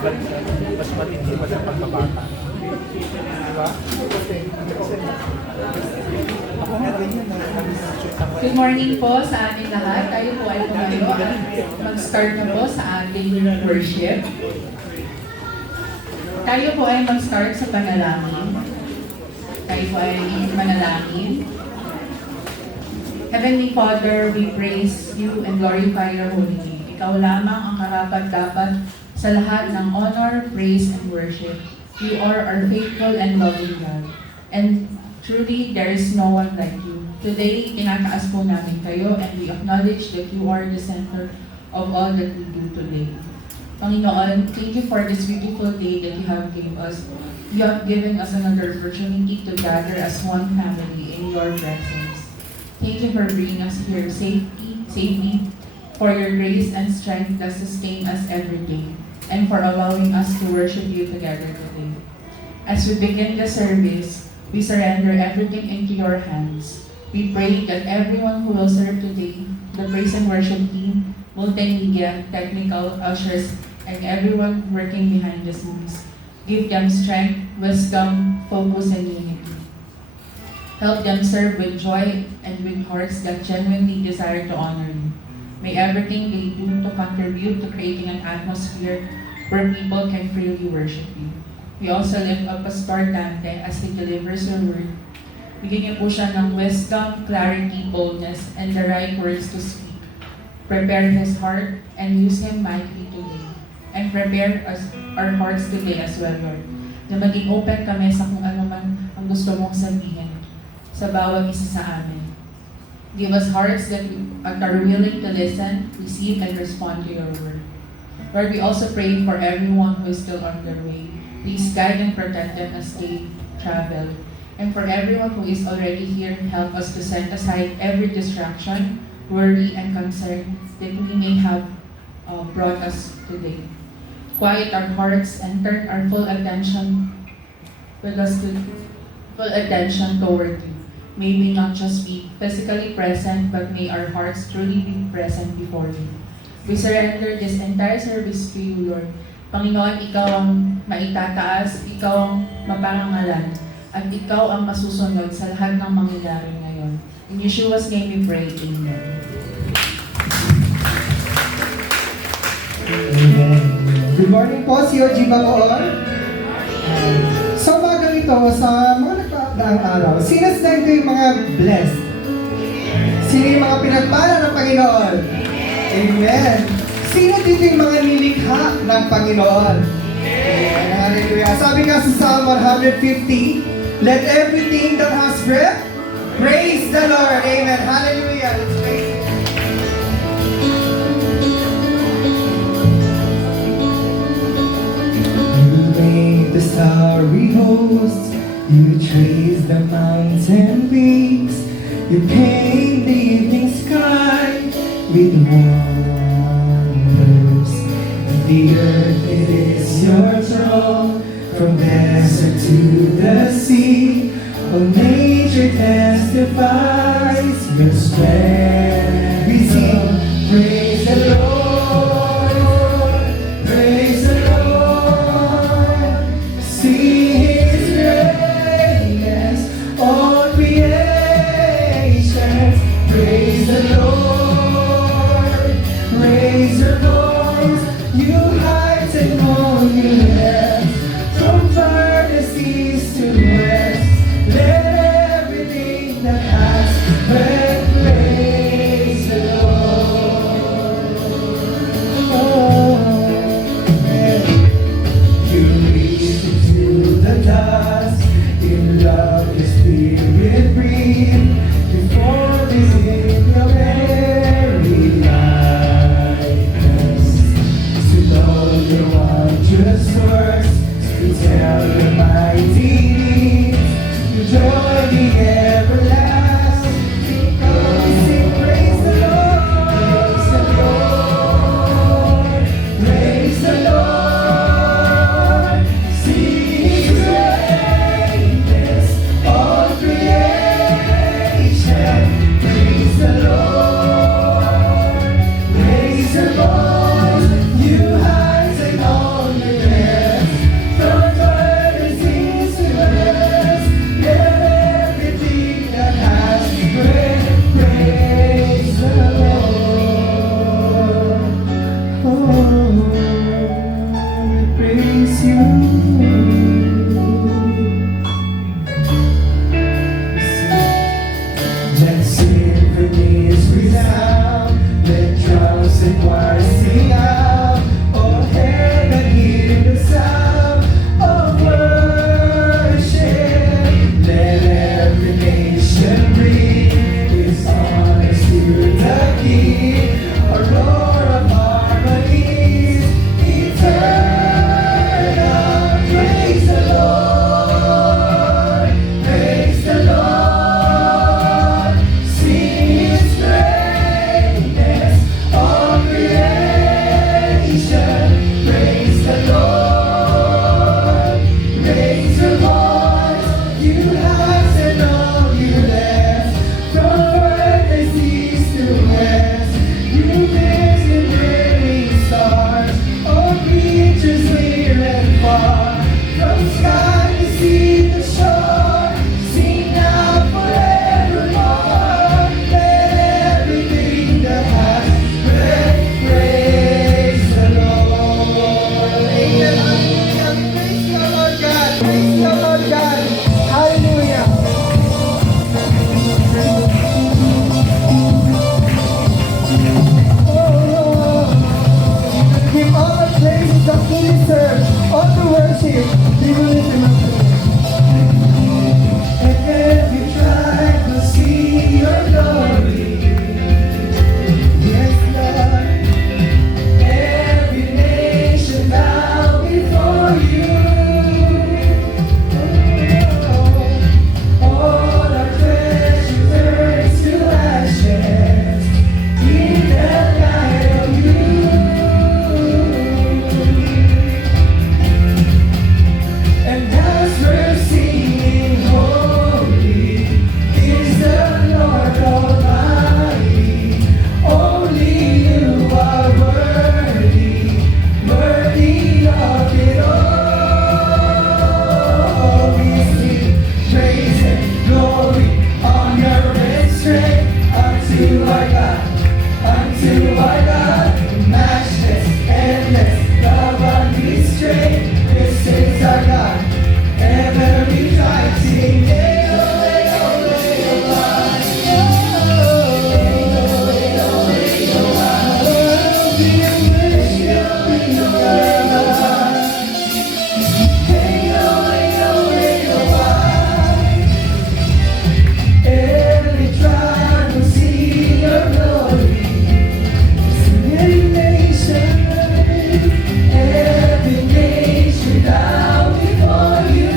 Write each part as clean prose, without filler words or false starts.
mas matindi pa sa pagbabata. Diba? Ako nga ganyan na. Good morning po sa ating lahat. Tayo po ay tumayo at mag-start na po sa ating worship. Tayo po ay mag-start sa panalangin. Tayo po ay manalangin. Heavenly Father, we praise you and glorify your holy name. Ikaw lamang ang karapat-dapat sa lahat ng honor, praise, and worship. You are our faithful and loving God. And truly, there is no one like you. Today, tinataas po namin kayo and we acknowledge that you are the center of all that we do today. Panginoon, thank you for this beautiful day that you have given us. You have given us another opportunity to gather as one family in your presence. Thank you for bringing us here safely, for your grace and strength that sustain us every day, and for allowing us to worship you together today. As we begin the service, we surrender everything into your hands. We pray that everyone who will serve today, the praise and worship team, multimedia, technical, ushers, and everyone working behind the scenes, give them strength, wisdom, focus, and unity. Help them serve with joy and with hearts that genuinely desire to honor you. May everything they do to contribute to creating an atmosphere where people can freely worship you. We also lift up Pastor Dante as he delivers your word. Bigyan niyo po siya ng wisdom, clarity, boldness, and the right words to speak. Prepare his heart and use him mightily today. And prepare our hearts today as well, Lord. Na maging open kami sa kung ano man ang gusto mong sabihin sa bawat isa sa amin. Give us hearts that are willing to listen, receive, and respond to your word. Lord, we also pray for everyone who is still on their way. Please guide and protect them as they travel. And for everyone who is already here, help us to set aside every distraction, worry, and concern that we may have brought us today. Quiet our hearts and turn our full attention toward you. May we not just be physically present, but may our hearts truly be present before you. We surrender this entire service to you, Lord. Panginoon, ikaw ang maitataas, ikaw ang maparangalan, at ikaw ang masusunod sa lahat ng mangyayari ngayon. In Yeshua's name we pray, Amen. Amen. Good morning po, si Oji Bacoor. Sa umagang ito, sa mga nagpaapdaang araw, sinasdan ko yung mga blessed. Sino yung mga pinagpala ng Panginoon? Amen. Sino dito yung mga nilikha ng Panginoon? Amen. Hallelujah. Sabi nga sa Psalm 150, let everything that has breath, praise the Lord. Amen. Hallelujah. Let's praise Him. You made the starry host, you traced the mountain peaks, you paint the evening sky with wonders. The earth, it is your throne, from desert to the sea. All nature testifies your strength. We sing, praise the Lord, praise the Lord. See His greatness, all creation. Praise the Lord, raise your voice, you heights and monuments, from farthest east to west. Let everything that has breath praise the Lord. Oh, yeah. You reach into the dust, in love your spirit breathe. Before this in your very likeness, with all your wondrous works. worship. We will lift him up. And every tribe will see your glory. Yes, Lord. Every nation bow before you. All our treasures turn to ashes in the light of you. And as we're singing, holy is the Lord Almighty. Only you are worthy, worthy of it all. We sing praise and glory, honor and strength unto our God, unto our God. Matchless, endless, love unrestrained. This is our God. Every tribe sing, every tribe will see your glory. Every nation bow before you.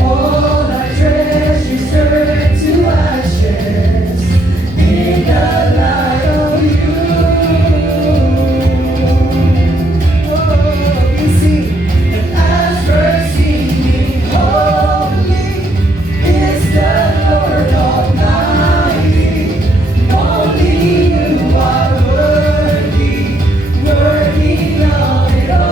All our treasures turn to ashes in the light of you. You see, and as we're singing, holy is the Lord Almighty. Only you are worthy, worthy of it all.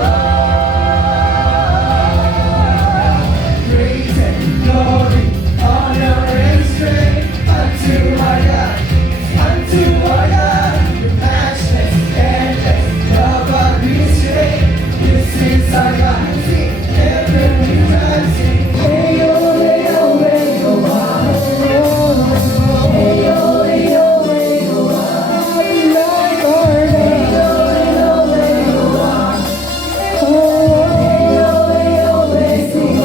Praise and glory, honor and strength unto our God, unto our God. Your matchless, endless, love unrestrained. This is our God. Sing every time, sing. Hey, oh, hey, oh, hey, oh, ah. Hey, oh, hey, oh, hey, oh, ah. Like our day. Hey, oh, hey, oh, hey, oh, ah. Oh, hey, oh, hey, oh, hey, sing.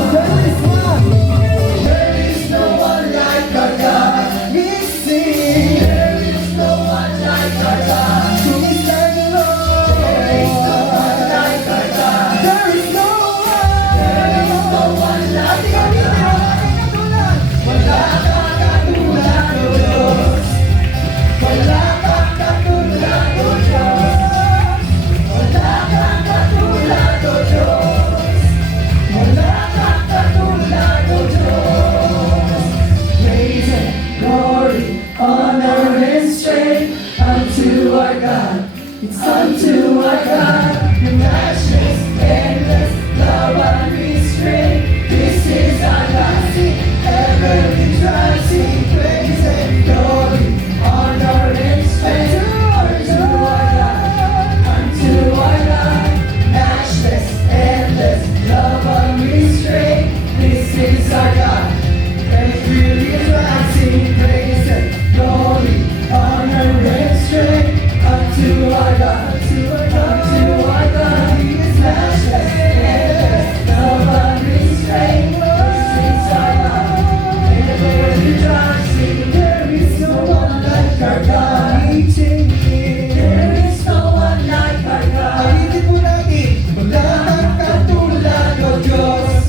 There is no one like our God. We sing. There is no one like our God. We stand alone. There is no one like our God. There is no one. There is no one like our God. Wala kang katulad, O Diyos. Wala kang katulad, O Diyos. Wala kang katulad, O Diyos. Wala kang katulad, O Diyos. Praise and glory, honor and strength unto our God. It's unto our God. Your matchless, endless, love unrestrained. This is our God. Sing every tribe, sing praise and glory, honor and strength unto our God, unto our God. Matchless, endless, love unrestrained. This is our God. Every tribe, sing praise and glory, honor and strength unto our God, unto our God, unto our God. He is matchless, endless, love unrestrained. This is our God. Every tribe, sing there is no one like our God. There is no one like our God. Alitin po natin. Wala kang katulad, O Diyos.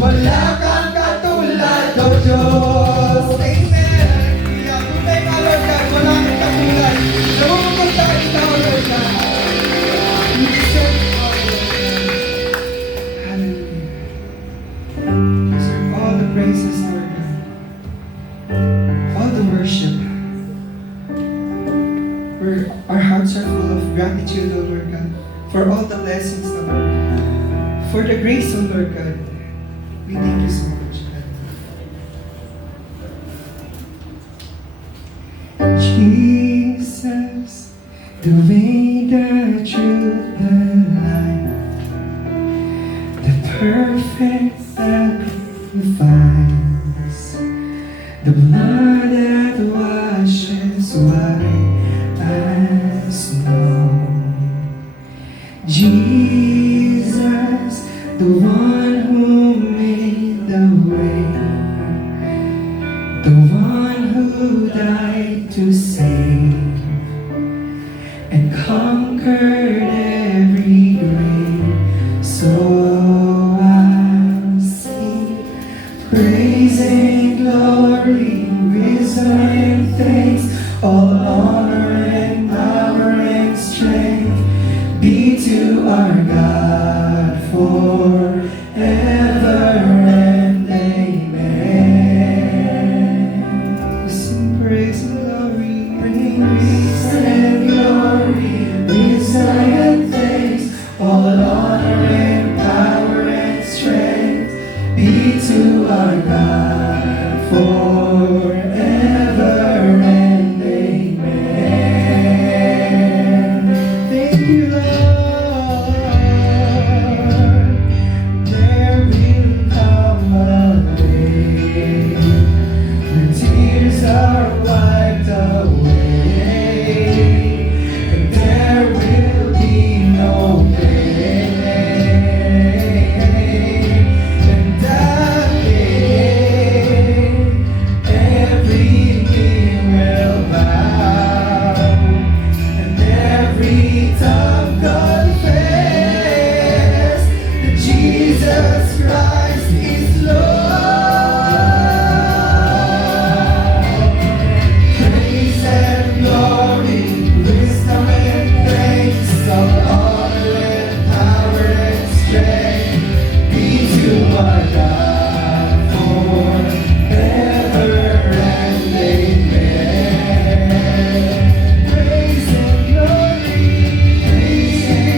Wala kang katulad, O Diyos. Amen. Tunay na, Lord God. Wala kang katulad. Namumugod tayo ikaw, Lord God. You deserve all the glory. Hallelujah. You deserve all the praises, Lord God. All the worship. Our hearts are full of gratitude, O Lord God, for all the blessings, Lord, for the grace, O Lord God. We thank you so much, God. Jesus, the way, the truth, the life, the perfect sacrifice, the blood that washes white as snow. Jesus, the one who made the way, the one who died to save and conquered every grave. So I'll sing praise and glory, wisdom and thanks, all honor and power and strength be to our God forever and amen. We sing praise and glory, praise and glory, wisdom and thanks, all honor and power and strength be to our God forever and amen. Thank you, Lord. There will come a day when tears are wiped away, and there will be no pain. And that day, every knee will bow, and every tongue confess that Jesus Christ is Lord. Praise and glory, wisdom and thanks, all honor and power and strength be to our God forever and amen. Praise and glory, praise and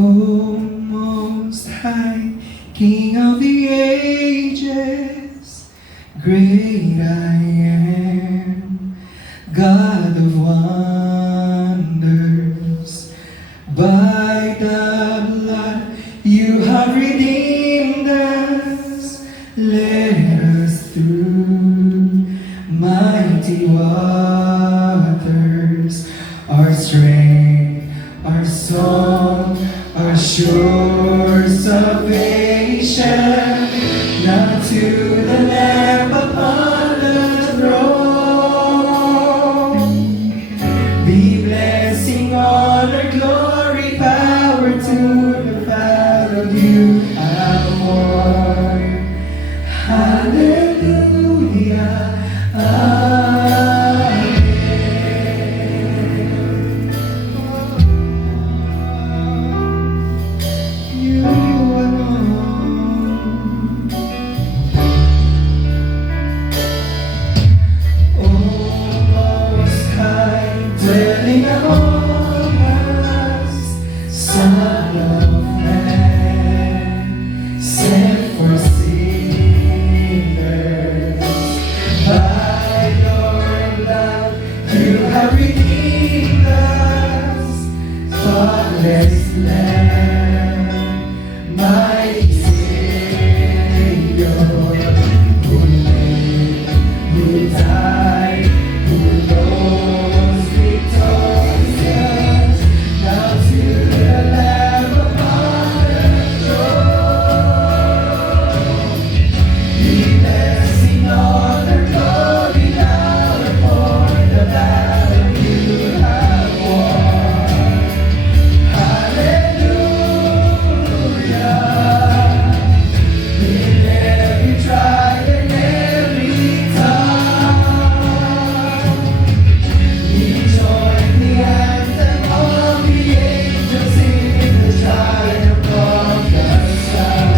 O Most High, King of the ages, great I am, God of wonders. By the blood you have redeemed us, led us through mighty waters. Our strength, our song, our sure salvation, now to the Lamb upon the throne. Be blessing, honor, glory, power to the Father you have won. Hallelujah. Amen. You alone. O Most High, dwelling among us, Son of Man, sent for sinners. By your blood you have redeemed us, spotless Lamb, mighty Savior, who lived, who died, who rose victorious, now to the Lamb upon the throne. Be blessing, honor, glory, power for the battle you have won. Hallelujah. In every tribe and every tongue, we join the anthem of the angels in the triumph of the Son.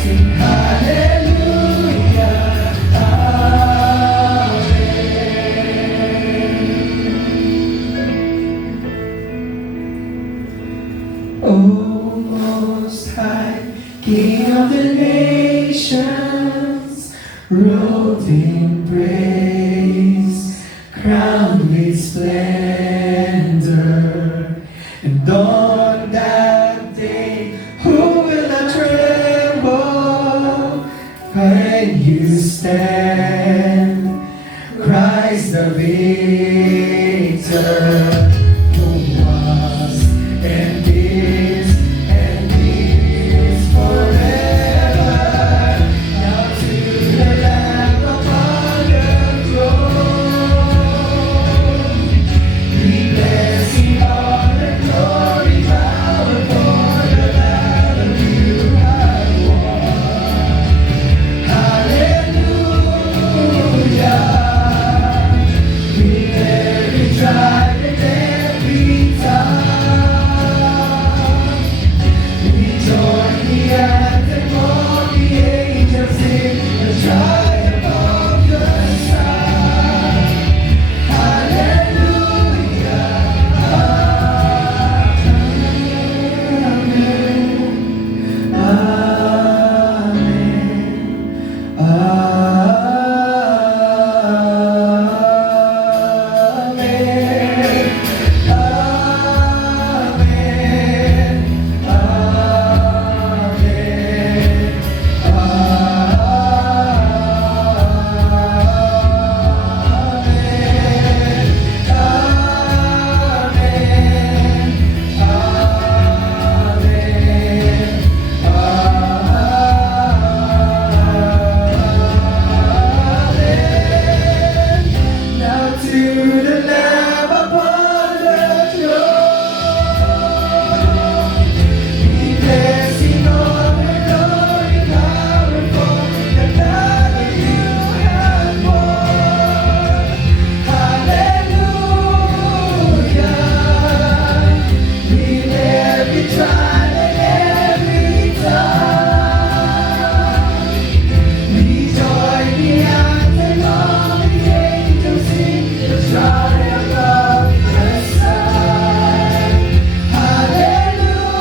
Sing hallelujah, amen. O Most High, King of the nations, robed in praise, crowned with splendor, and on that day, who will not tremble when you stand, Christ the victor, who was and is forever. Now to the Lamb upon the throne, be blessing, honor, glory, power for the battle you have won. Hallelujah. In every tribe and every tongue, we join the anthem of the angels in the triumph of the Son. Hallelujah. Amen. Amen. Now to the Lamb upon the throne, be blessing, honor, glory, power for the battle you have won. Hallelujah. In every tribe and every tongue, we join the anthem of the angels in the triumph of the Son. Hallelujah.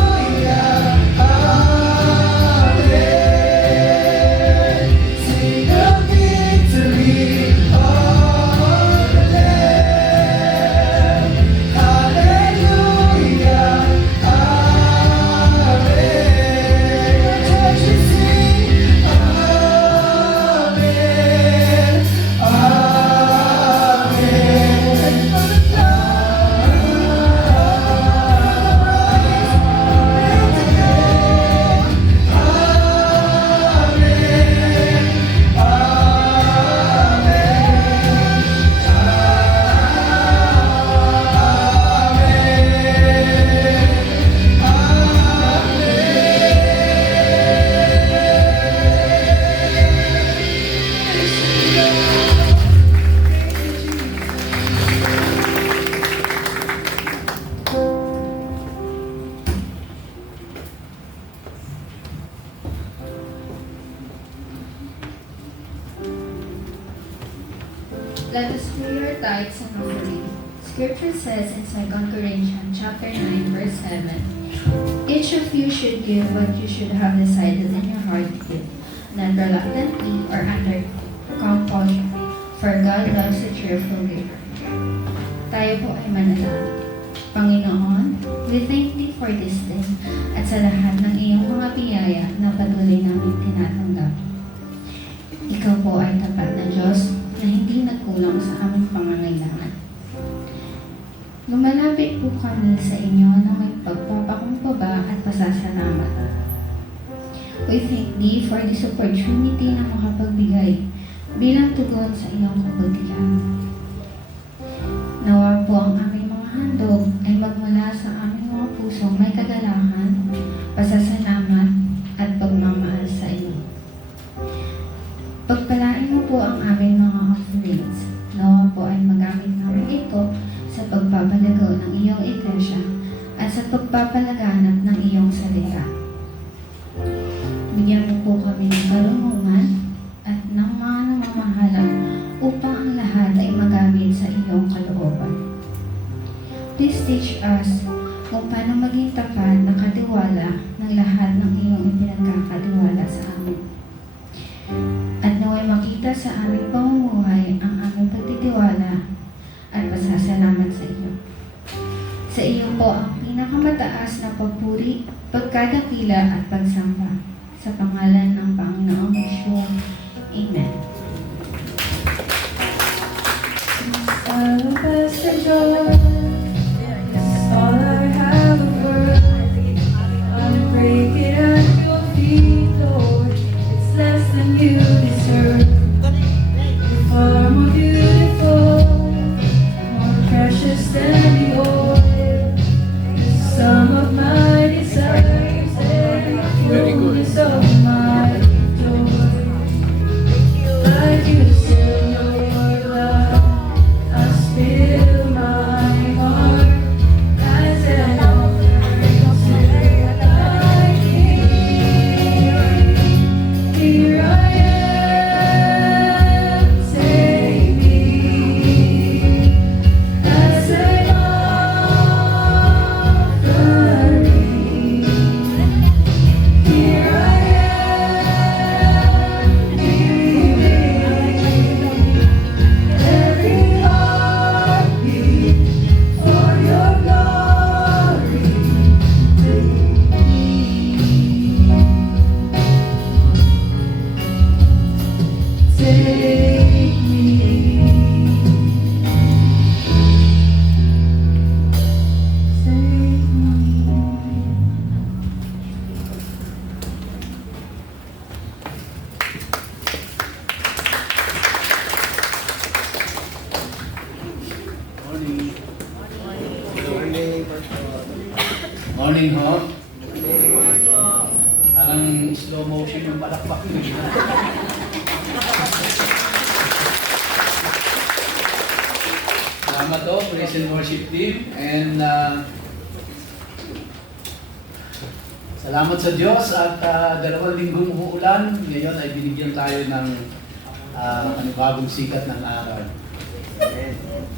Let us pay your tithes and offering. Scripture says in 2 Corinthians chapter 9, verse 7, each of you should give what you should have decided in your heart to give, not reluctantly or under compulsion, for God loves a cheerful giver. Tayo po ay manalangin. Panginoon, we thank Thee for this day at sa lahat ng iyong mga biyaya na patuloy namin tinatanggap. Ikaw po ay tapat na Diyos na hindi nagkulang sa aming pangangailangan. Lumalapit po kami sa inyo na may pagpapakumbaba at pasasalamat. We thank Thee for this opportunity na makapagbigay bilang tugon sa iyong kabutihan. Nawa po ang aming mga handog ay magmula sa aming mga pusong may kagalahan, pasasalamat at pagmamahal sa iyo. Pagpalain mo po ang aming mga offerings. Nawa po ay magamit namin ito sa pagpapalagaw ng iyong iglesia at sa pagpapalaganap ng iyong salita. Bigyan mo po kami ng karunungan at ng mga namamahala upang ang lahat ay magamit sa iyong kalooban. Please teach us kung paano maging tapat na katiwala ng lahat ng iyong ipinagkakatiwala sa amin. At naway makita sa aming pamumuhay ang aming pagtitiwala at pasasalamat sa iyo. Sa iyo po ang pinakamataas na pagpuri, pagkadakila at pagsamba. Sa pangalan ng Panginoong Yeshua. Amen. Alabaster jar is all I have of worth. I'll break it at your feet, Lord. It's less than you deserve. You're far more beautiful, more precious than the oil. The sum of my desires and the fullness of my joy. Like you said, your love, I spill my heart as an offering to thy King. Here I am, take me as an offering. Here I am, giving every heartbeat for your glory. Take me. Take me. Morning. Morning ho. Parang slow motion yung palakpak nyo. Salamat ho, praise and worship team. And salamat sa Diyos at 2 linggong umuulan. Ngayon ay binigyan tayo ng panibagong sikat ng araw.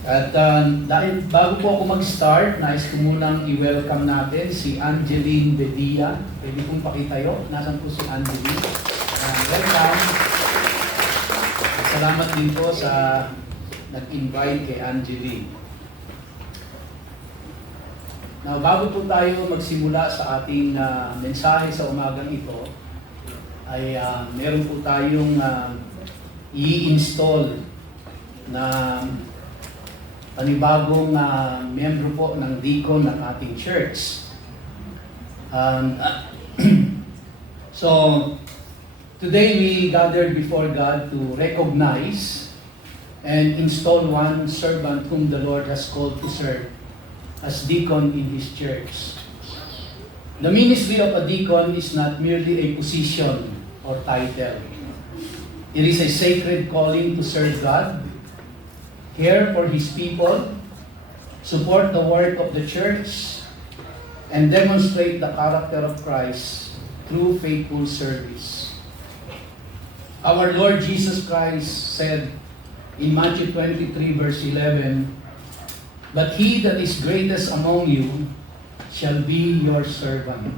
At dahil bago po ako mag-start, nais ko munang i-welcome natin si Angeline Bedia. Pwede pong pakitayo. Nasaan po si Angeline? Welcome. At salamat din po sa nag-invite kay Angeline. Now, bago po tayo magsimula sa ating mensahe sa umagang ito, ay meron po tayong i-install na panibagong membro po ng deacon ng ating church. So, today we gathered before God to recognize and install one servant whom the Lord has called to serve as deacon in His church. The ministry of a deacon is not merely a position or title. It is a sacred calling to serve God, care for His people, support the work of the church, and demonstrate the character of Christ through faithful service. Our Lord Jesus Christ said, in Matthew 23 verse 11, "But he that is greatest among you shall be your servant."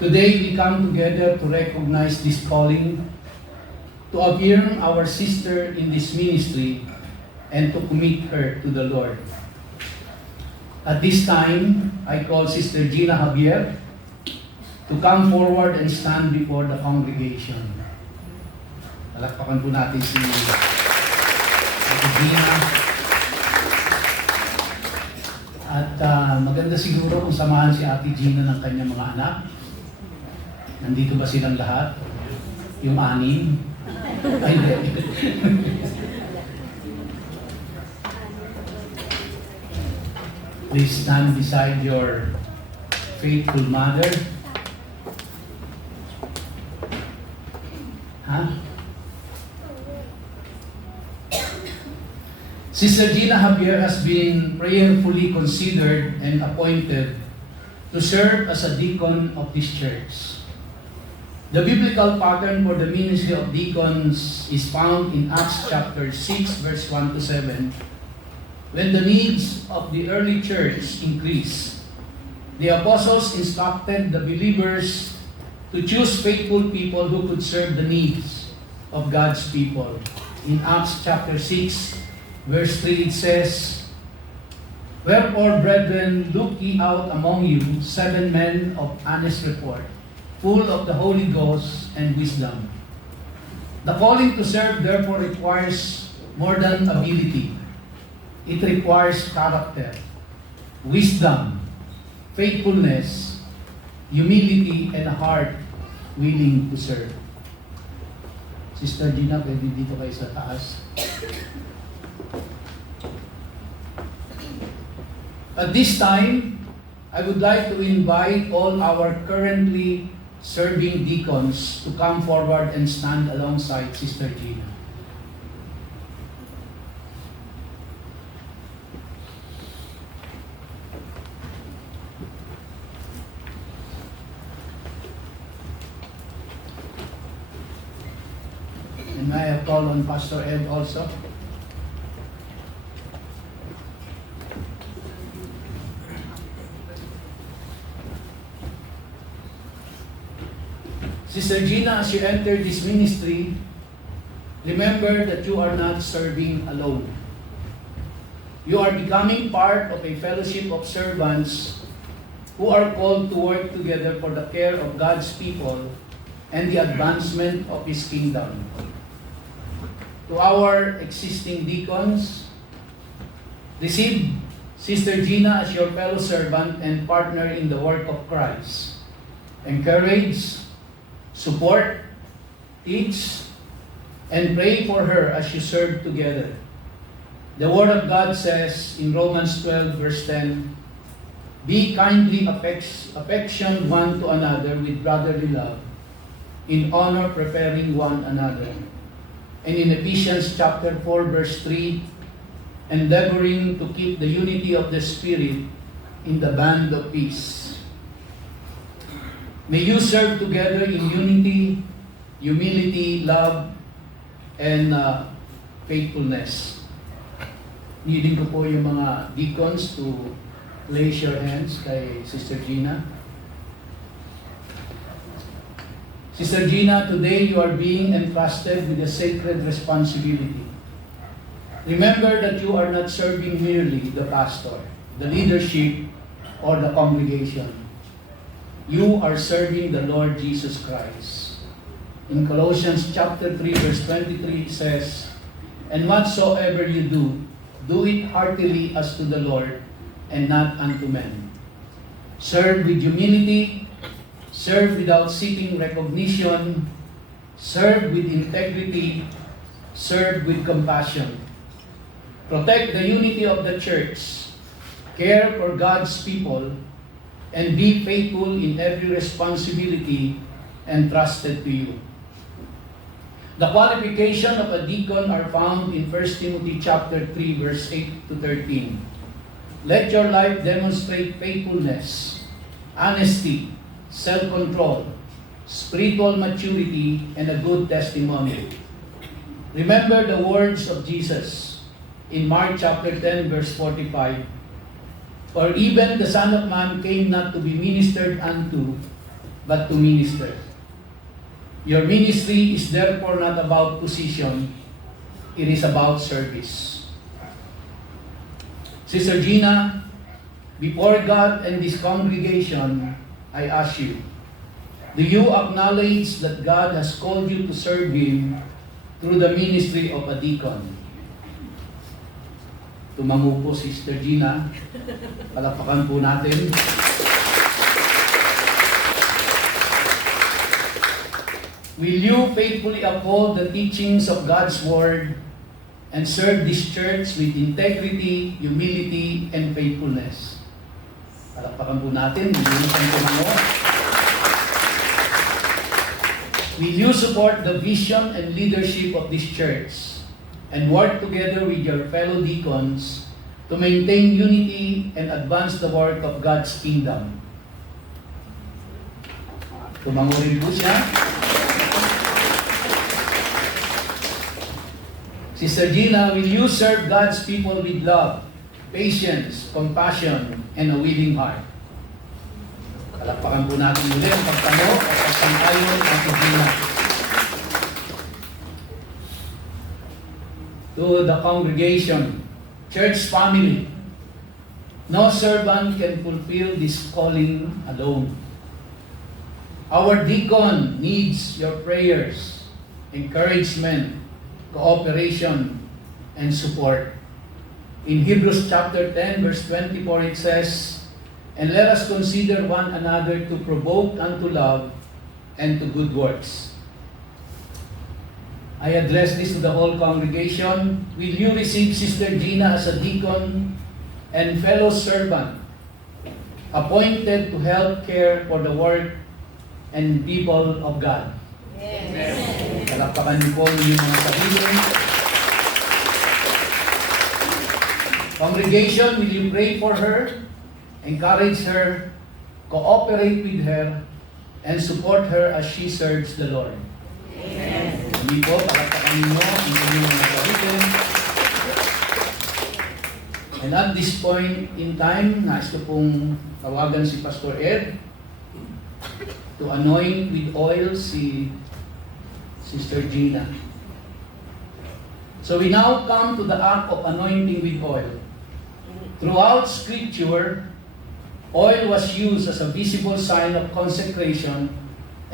Today we come together to recognize this calling, to affirm our sister in this ministry, and to commit her to the Lord. At this time, I call Sister Gina Javier to come forward and stand before the congregation. Palakpakan po natin si Ate Gina. At maganda siguro kung samahan si Ate Gina ng kanyang mga anak. Nandito ba silang lahat? Yung 6? Ay, hindi. Please stand beside your faithful mother. Sister Gina Javier has been prayerfully considered and appointed to serve as a deacon of this church. The biblical pattern for the ministry of deacons is found in Acts chapter 6, verse 1 to 7. When the needs of the early church increased, the apostles instructed the believers to choose faithful people who could serve the needs of God's people. In Acts chapter 6, verse 3, it says, "Wherefore, brethren, look ye out among you 7 men of honest report, full of the Holy Ghost and wisdom." The calling to serve therefore requires more than ability. It requires character, wisdom, faithfulness, humility, and a heart willing to serve. Sister Gina, pwede dito kayo sa taas. At this time, I would like to invite all our currently serving deacons to come forward and stand alongside Sister Gina. And may I call on Pastor Ed also? Sister Gina, as you enter this ministry, remember that you are not serving alone. You are becoming part of a fellowship of servants who are called to work together for the care of God's people and the advancement of His kingdom. To our existing deacons, receive Sister Gina as your fellow servant and partner in the work of Christ. Encourage, support, teach, and pray for her as you serve together. The Word of God says in Romans 12 verse 10, "Be kindly affection one to another with brotherly love, in honor preparing one another." And in Ephesians chapter 4 verse 3, "Endeavoring to keep the unity of the Spirit in the band of peace." May you serve together in unity, humility, love, and faithfulness. Needing ko po yung mga deacons to place your hands kay Sister Gina. Sister Gina, today you are being entrusted with a sacred responsibility. Remember that you are not serving merely the pastor, the leadership, or the congregation. You are serving the Lord Jesus Christ. In Colossians chapter 3 verse 23 it says, "And whatsoever you do, do it heartily as to the Lord and not unto men." Serve with humility, serve without seeking recognition, serve with integrity, serve with compassion. Protect the unity of the church, care for God's people, and be faithful in every responsibility entrusted to you. The qualification of a deacon are found in 1 Timothy chapter 3 verse 8 to 13. "Let your life demonstrate faithfulness, honesty, self-control, spiritual maturity, and a good testimony. Remember the words of Jesus in Mark chapter 10, verse 45. For even the Son of Man came not to be ministered unto, but to minister. Your ministry is therefore not about position, it is about service. Sister Gina, before God and this congregation, I ask you, do you acknowledge that God has called you to serve Him through the ministry of a deacon? Tumango po, Sister Gina. Palakpakan po natin. Will you faithfully uphold the teachings of God's Word and serve this church with integrity, humility, and faithfulness? Palakpakan po natin. Will you support the vision and leadership of this church and work together with your fellow deacons to maintain unity and advance the work of God's kingdom? Tumango rin po siya. Sister Gina, will you serve God's people with love, patience, compassion, and a willing heart? Palakpakan po natin ulit ang pagtanong at pagtangayon ng Gina. To the congregation, church family, no servant can fulfill this calling alone. Our deacon needs your prayers, encouragement, cooperation, and support. In Hebrews chapter 10, verse 24, it says, and let us consider one another to provoke unto love and to good works. I address this to the whole congregation. Will you receive Sister Gina as a deacon and fellow servant, appointed to help care for the work and people of God? Yes. Palakpakan niyo po yung mga sabihin. Congregation, will you pray for her, encourage her, cooperate with her, and support her as she serves the Lord? Amen. Hindi po, palakpakan niyo ang inyong mga sabihin. And at this point in time, nais ko pong tawagan si Pastor Ed to anoint with oil si Sister Gina. So we now come to the act of anointing with oil. Throughout Scripture, oil was used as a visible sign of consecration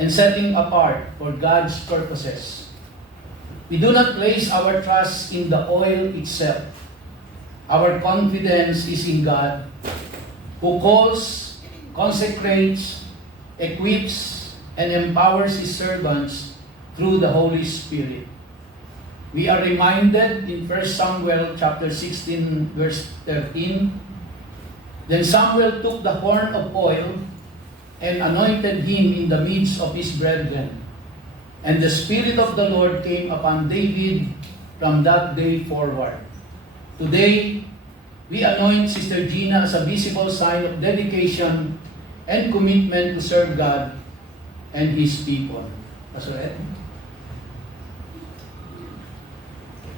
and setting apart for God's purposes. We do not place our trust in the oil itself. Our confidence is in God, who calls, consecrates, equips, and empowers His servants through the Holy Spirit. We are reminded in 1 Samuel chapter 16, verse 13, then Samuel took the horn of oil and anointed him in the midst of his brethren. And the Spirit of the Lord came upon David from that day forward. Today, we anoint Sister Gina as a visible sign of dedication and commitment to serve God and His people. Pastor Ed?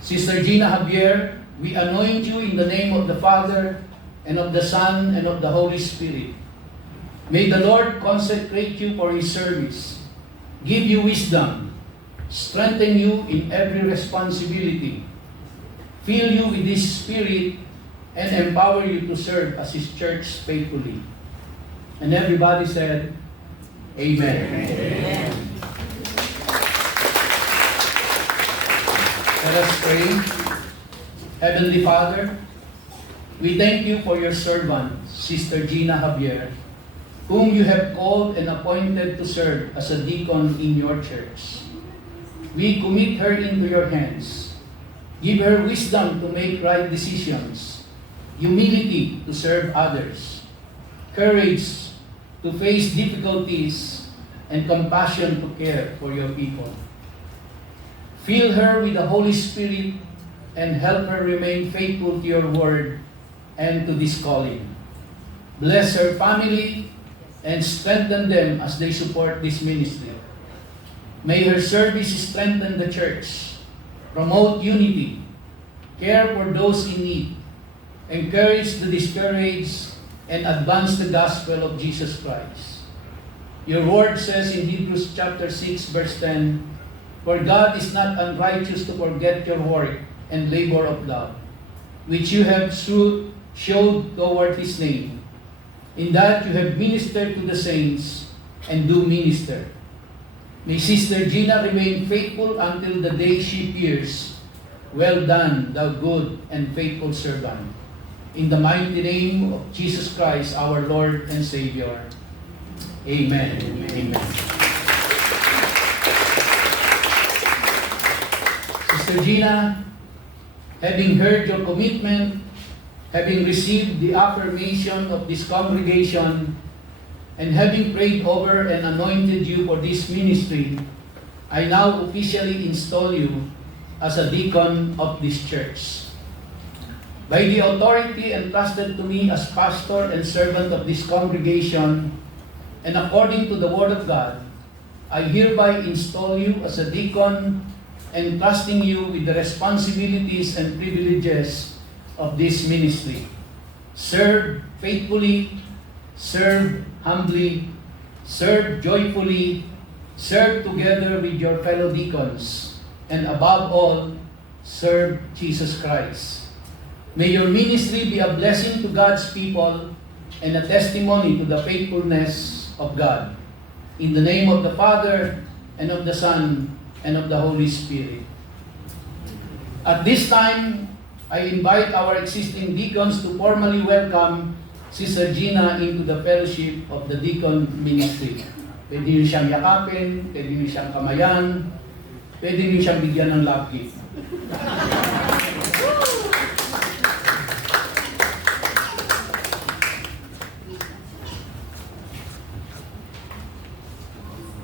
Sister Gina Javier, we anoint you in the name of the Father, and of the Son, and of the Holy Spirit. May the Lord consecrate you for His service, give you wisdom, strengthen you in every responsibility, fill you with His Spirit, and empower you to serve as His church faithfully. And everybody said, Amen. Amen. Let us pray. Heavenly Father, we thank you for your servant, Sister Gina Javier, whom you have called and appointed to serve as a deacon in your church. We commit her into your hands. Give her wisdom to make right decisions, humility to serve others, courage to face difficulties, and compassion to care for your people. Fill her with the Holy Spirit and help her remain faithful to your word and to this calling. Bless her family and strengthen them as they support this ministry. May her service strengthen the church promote unity, care for those in need, encourage the discouraged, and advance the gospel of Jesus Christ. Your word says in Hebrews chapter 6, verse 10, "For God is not unrighteous to forget your work and labor of love, which you have showed toward His name, in that you have ministered to the saints and do minister." May Sister Gina remain faithful until the day she appears. Well done, thou good and faithful servant. In the mighty name of Jesus Christ, our Lord and Savior. Amen. Amen. Sister Gina, having heard your commitment, having received the affirmation of this congregation, and having prayed over and anointed you for this ministry, I now officially install you as a deacon of this church. By the authority entrusted to me as pastor and servant of this congregation, and according to the Word of God, I hereby install you as a deacon, entrusting you with the responsibilities and privileges of this ministry. Serve faithfully, serve humbly, serve joyfully, serve together with your fellow deacons, and above all, serve Jesus Christ. May your ministry be a blessing to God's people and a testimony to the faithfulness of God. In the name of the Father, and of the Son, and of the Holy Spirit. At this time, I invite our existing deacons to formally welcome Sister Gina into the fellowship of the deacon ministry. Pwede niyo siyang yakapin, pwede niyo siyang kamayan, pwede niyo siyang bigyan ng love gift.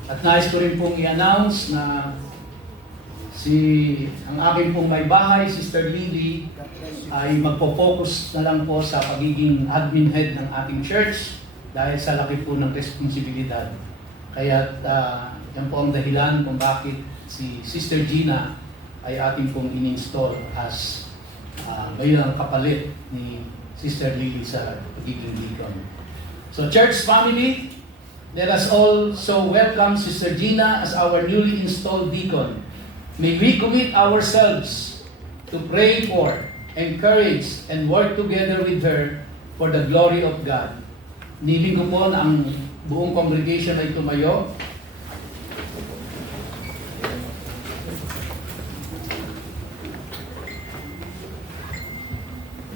At nais ko rin pong i-announce na ang aking pong may bahay, Sister Lily, ay magpo-focus na lang po sa pagiging admin head ng ating church dahil sa laki po ng responsibilidad. Kaya yan po ang dahilan kung bakit si Sister Gina ay ating pong in-install as ngayon ang kapalit ni Sister Lily sa pagiging deacon. So church family, let us also welcome Sister Gina as our newly installed deacon. May we commit ourselves to pray for, encourage, and work together with her for the glory of God. Niling ko po na ang buong congregation ay tumayo.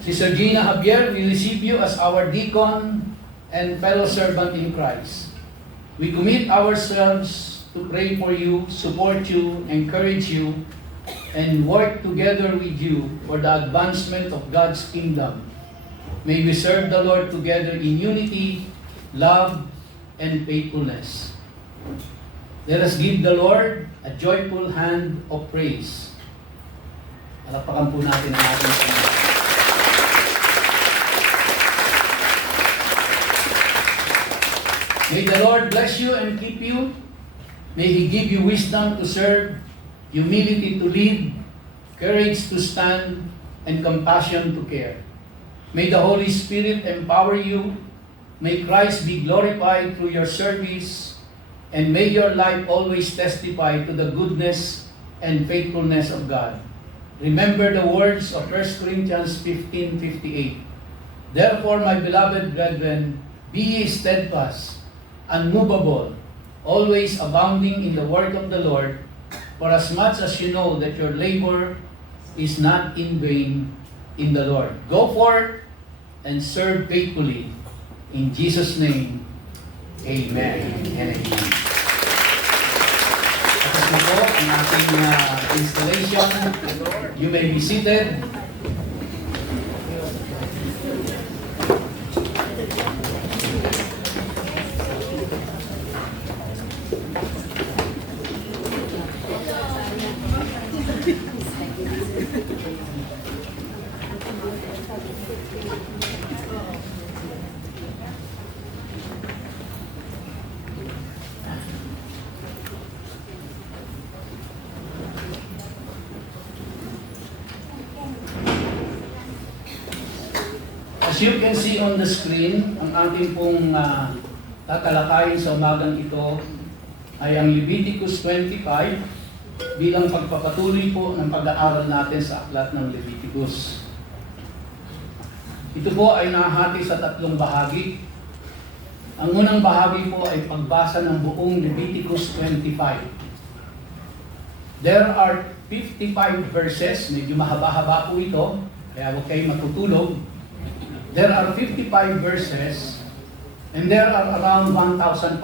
Sister Gina Javier will receive you as our deacon and fellow servant in Christ. We commit ourselves to pray for you, support you, encourage you, and work together with you for the advancement of God's kingdom. May we serve the Lord together in unity, love, and faithfulness. Let us give the Lord a joyful hand of praise. Alapakan po natin ang ating Panginoon. May the Lord bless you and keep you. May He give you wisdom to serve, humility to lead, courage to stand, and compassion to care. May the Holy Spirit empower you. May Christ be glorified through your service, and may your life always testify to the goodness and faithfulness of God. Remember the words of 1 Corinthians 15:58. Therefore, my beloved brethren, be ye steadfast, unmovable, always abounding in the work of the Lord, for as much as you know that your labor is not in vain in the Lord. Go forth and serve faithfully. In Jesus' name, amen and amen. Tapos na po ang ating installation. You may be seated. As you can see on the screen, ang ating pong tatalakayin sa umagang ito ay ang Leviticus 25 bilang pagpapatuloy po ng pag-aaral natin sa aklat ng Leviticus. Ito po ay nahati sa tatlong bahagi. Ang unang bahagi po ay pagbasa ng buong Leviticus 25. There are 55 verses, medyo mahaba-haba po ito, kaya huwag kayong matutulog. There are 55 verses, and there are around 1,500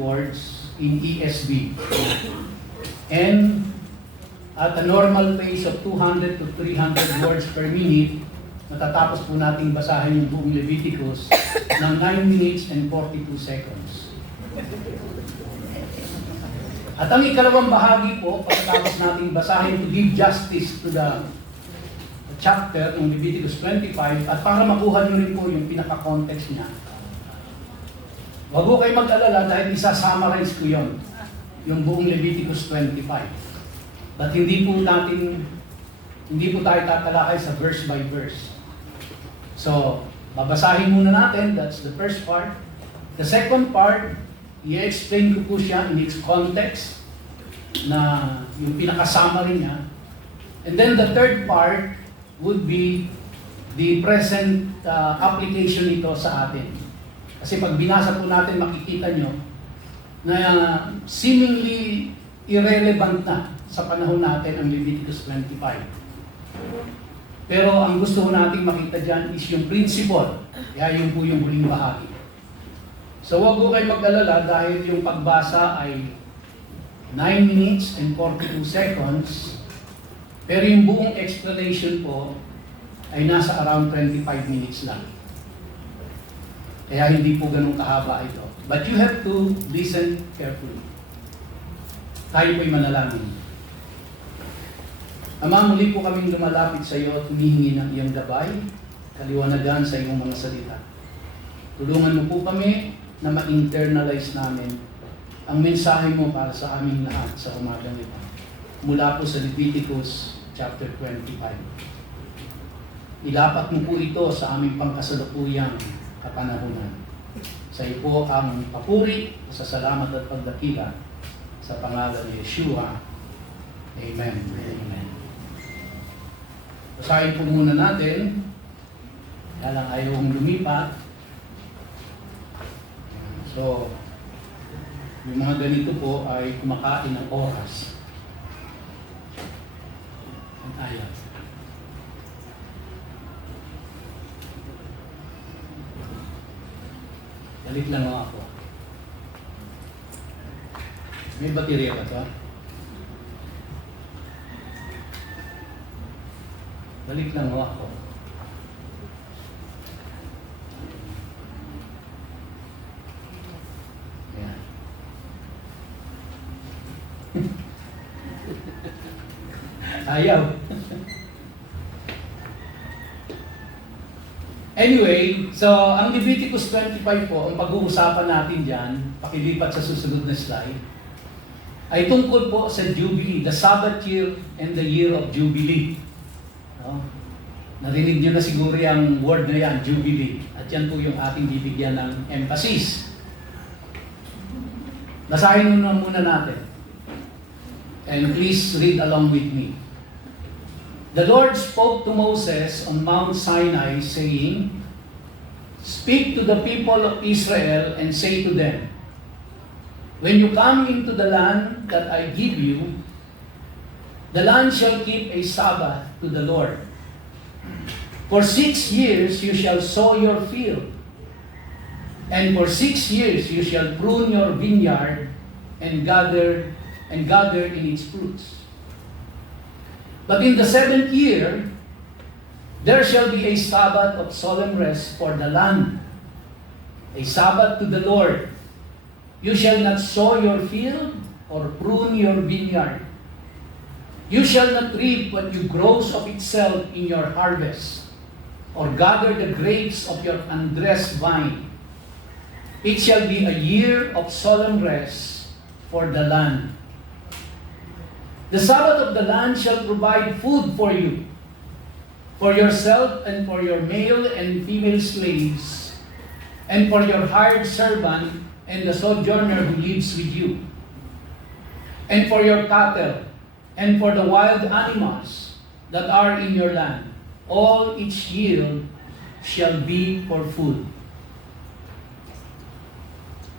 words in ESV. And at a normal pace of 200 to 300 words per minute, matatapos po nating basahin yung buong Leviticus ng 9 minutes and 42 seconds. At ang ikalawang bahagi po, pagkatapos nating basahin to give justice to the chapter ng Leviticus 25, at para makuha nyo rin po yung pinaka-context niya. Huwag po kayo mag-alala dahil isa-summarize ko yun, yung buong Leviticus 25. But hindi po tayo tatalakay sa verse by verse. So, babasahin muna natin, that's the first part. The second part, i-explain ko po siya in its context na yung pinaka-summary niya. And then the third part would be the present application nito sa atin. Kasi pag binasa po natin, makikita nyo na seemingly irrelevant na sa panahon natin ang Leviticus 25. Pero ang gusto ko natin makita dyan is yung principle. Kaya yun po yung huling bahagi. So huwag ko kayo mag-alala dahil yung pagbasa ay 9 minutes and 42 seconds. Pero yung buong explanation po ay nasa around 25 minutes lang. Kaya hindi po ganun kahaba ito. But you have to listen carefully. Tayo po'y manalangin. Ama, muli po kaming lumalapit sa iyo at humihingi ng iyong gabay, kaliwanagan sa iyong mga salita. Tulungan mo po kami na ma-internalize namin ang mensahe mo para sa aming lahat sa umagang ito. Mula po sa Leviticus chapter 25. Ilapat mo po ito sa aming pangkasalukuyang kapanahunan. Sa iyo po ang papuri, sa salamat at pagdakila sa pangalan ni Yeshua. Amen. Amen. Basahin po muna natin. Kaya lang ayaw kong lumipat. So, yung mga ganito po ay kumakain ng oras. Ang ayaw. Galit lang ako. May baterya ba ito? Balik lang ako. Ayan. Ayaw. Anyway, so ang Leviticus 25 po, ang pag-uusapan natin dyan, pakilipat sa susunod na slide, ay tungkol po sa Jubilee, the Sabbath year and the year of Jubilee. No? Narinig nyo na siguro yung word na yan, Jubilee. At yan po yung ating bibigyan ng emphasis. Basahin muna natin. And please read along with me. The Lord spoke to Moses on Mount Sinai, saying, "Speak to the people of Israel and say to them, when you come into the land that I give you, the land shall keep a Sabbath to the Lord. For 6 years you shall sow your field, and for 6 years you shall prune your vineyard and gather in its fruits. But in the 7th year, there shall be a Sabbath of solemn rest for the land, a Sabbath to the Lord. You shall not sow your field or prune your vineyard. You shall not reap what you grows of itself in your harvest, or gather the grapes of your undressed vine. It shall be a year of solemn rest for the land. The Sabbath of the land shall provide food for you. for yourself and for your male and female slaves, and for your hired servant and the sojourner who lives with you, and for your cattle, and for the wild animals that are in your land. All its yield shall be for food.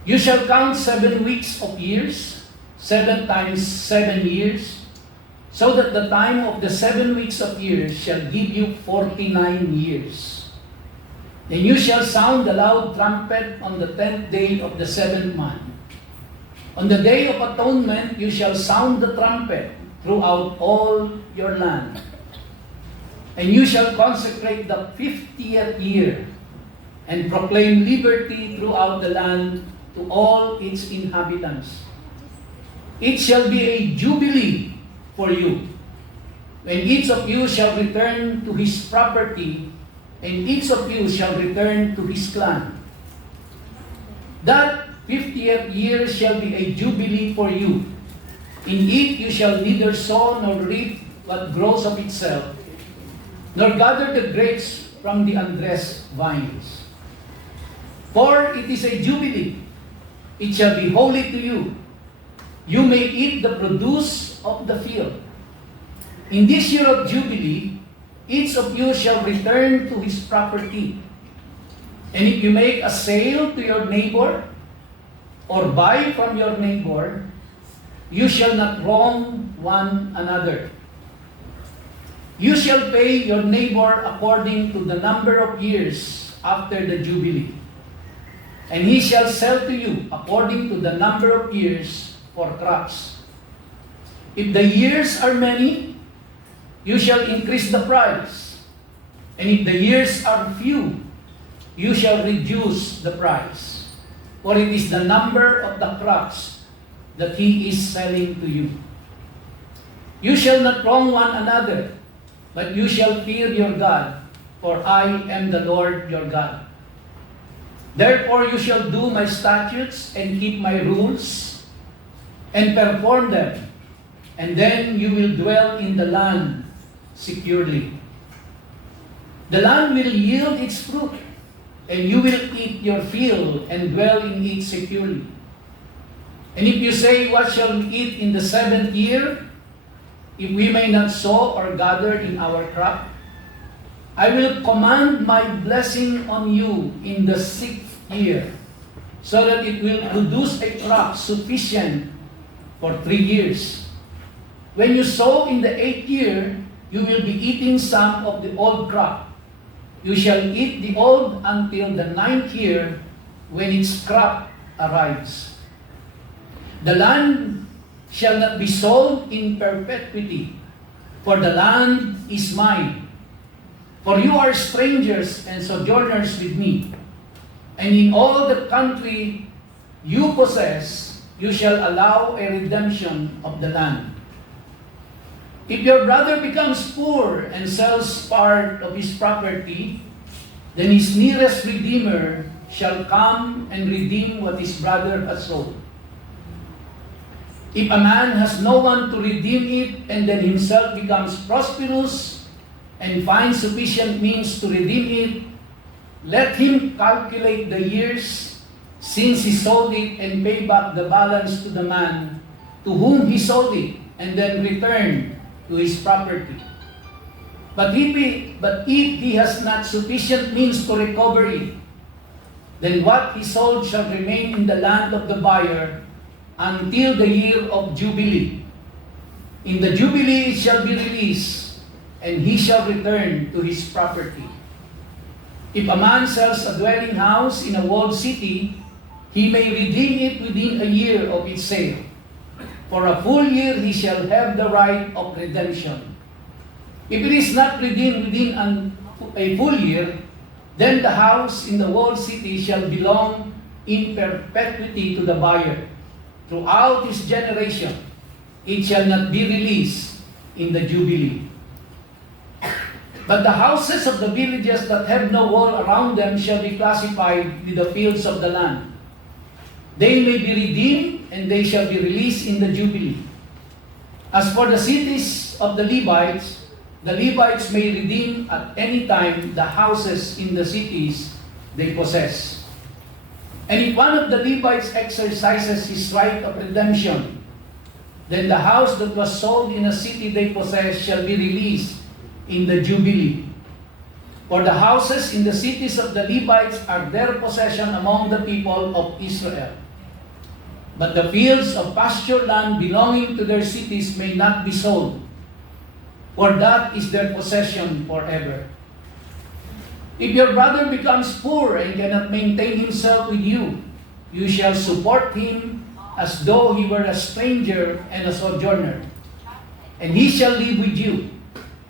You shall count 7 weeks of years, 7 times 7 years, so that the time of the 7 weeks of years shall give you 49 years. Then you shall sound the loud trumpet on the 10th day of the 7th month. On the day of atonement you shall sound the trumpet throughout all your land. And you shall consecrate the 50th year, and proclaim liberty throughout the land to all its inhabitants. It shall be a jubilee for you, when each of you shall return to his property, and each of you shall return to his clan. That 50th year shall be a jubilee for you. In it you shall neither sow nor reap what grows of itself, nor gather the grapes from the undressed vines. For it is a jubilee, it shall be holy to you. You may eat the produce of the field. In this year of jubilee, each of you shall return to his property. And if you make a sale to your neighbor, or buy from your neighbor, you shall not wrong one another. You shall pay your neighbor according to the number of years after the jubilee, and he shall sell to you according to the number of years for crops. If the years are many, you shall increase the price, and if the years are few, you shall reduce the price, for it is the number of the crops that he is selling to you. You shall not wrong one another, but you shall fear your God, for I am the Lord your God. Therefore you shall do my statutes and keep my rules and perform them, and then you will dwell in the land securely. The land will yield its fruit, and you will eat your fill and dwell in it securely. And if you say, what shall we eat in the 7th year, if we may not sow or gather in our crop? I will command my blessing on you in the 6th year, so that it will produce a crop sufficient for 3 years. When you sow in the 8th year, you will be eating some of the old crop. You shall eat the old until the 9th year, when its crop arrives. The land shall not be sold in perpetuity, for the land is mine. For you are strangers and sojourners with me, and in all the country you possess, you shall allow a redemption of the land. If your brother becomes poor and sells part of his property, then his nearest redeemer shall come and redeem what his brother has sold. If a man has no one to redeem it, and then himself becomes prosperous and finds sufficient means to redeem it, let him calculate the years since he sold it and pay back the balance to the man to whom he sold it, and then return to his property. But if he has not sufficient means to recover it, then what he sold shall remain in the land of the buyer until the year of Jubilee. In the Jubilee it shall be released, and he shall return to his property. If a man sells a dwelling house in a walled city, he may redeem it within a year of its sale. For a full year he shall have the right of redemption. If it is not redeemed within a full year, then the house in the walled city shall belong in perpetuity to the buyer. Throughout his generation, it shall not be released in the Jubilee. But the houses of the villages that have no wall around them shall be classified with the fields of the land. They may be redeemed, and they shall be released in the Jubilee. As for the cities of the Levites, the Levites may redeem at any time the houses in the cities they possess. And if one of the Levites exercises his right of redemption, then the house that was sold in a city they possess shall be released in the Jubilee. For the houses in the cities of the Levites are their possession among the people of Israel. But the fields of pasture land belonging to their cities may not be sold, for that is their possession forever. If your brother becomes poor and cannot maintain himself with you, you shall support him as though he were a stranger and a sojourner, and he shall live with you.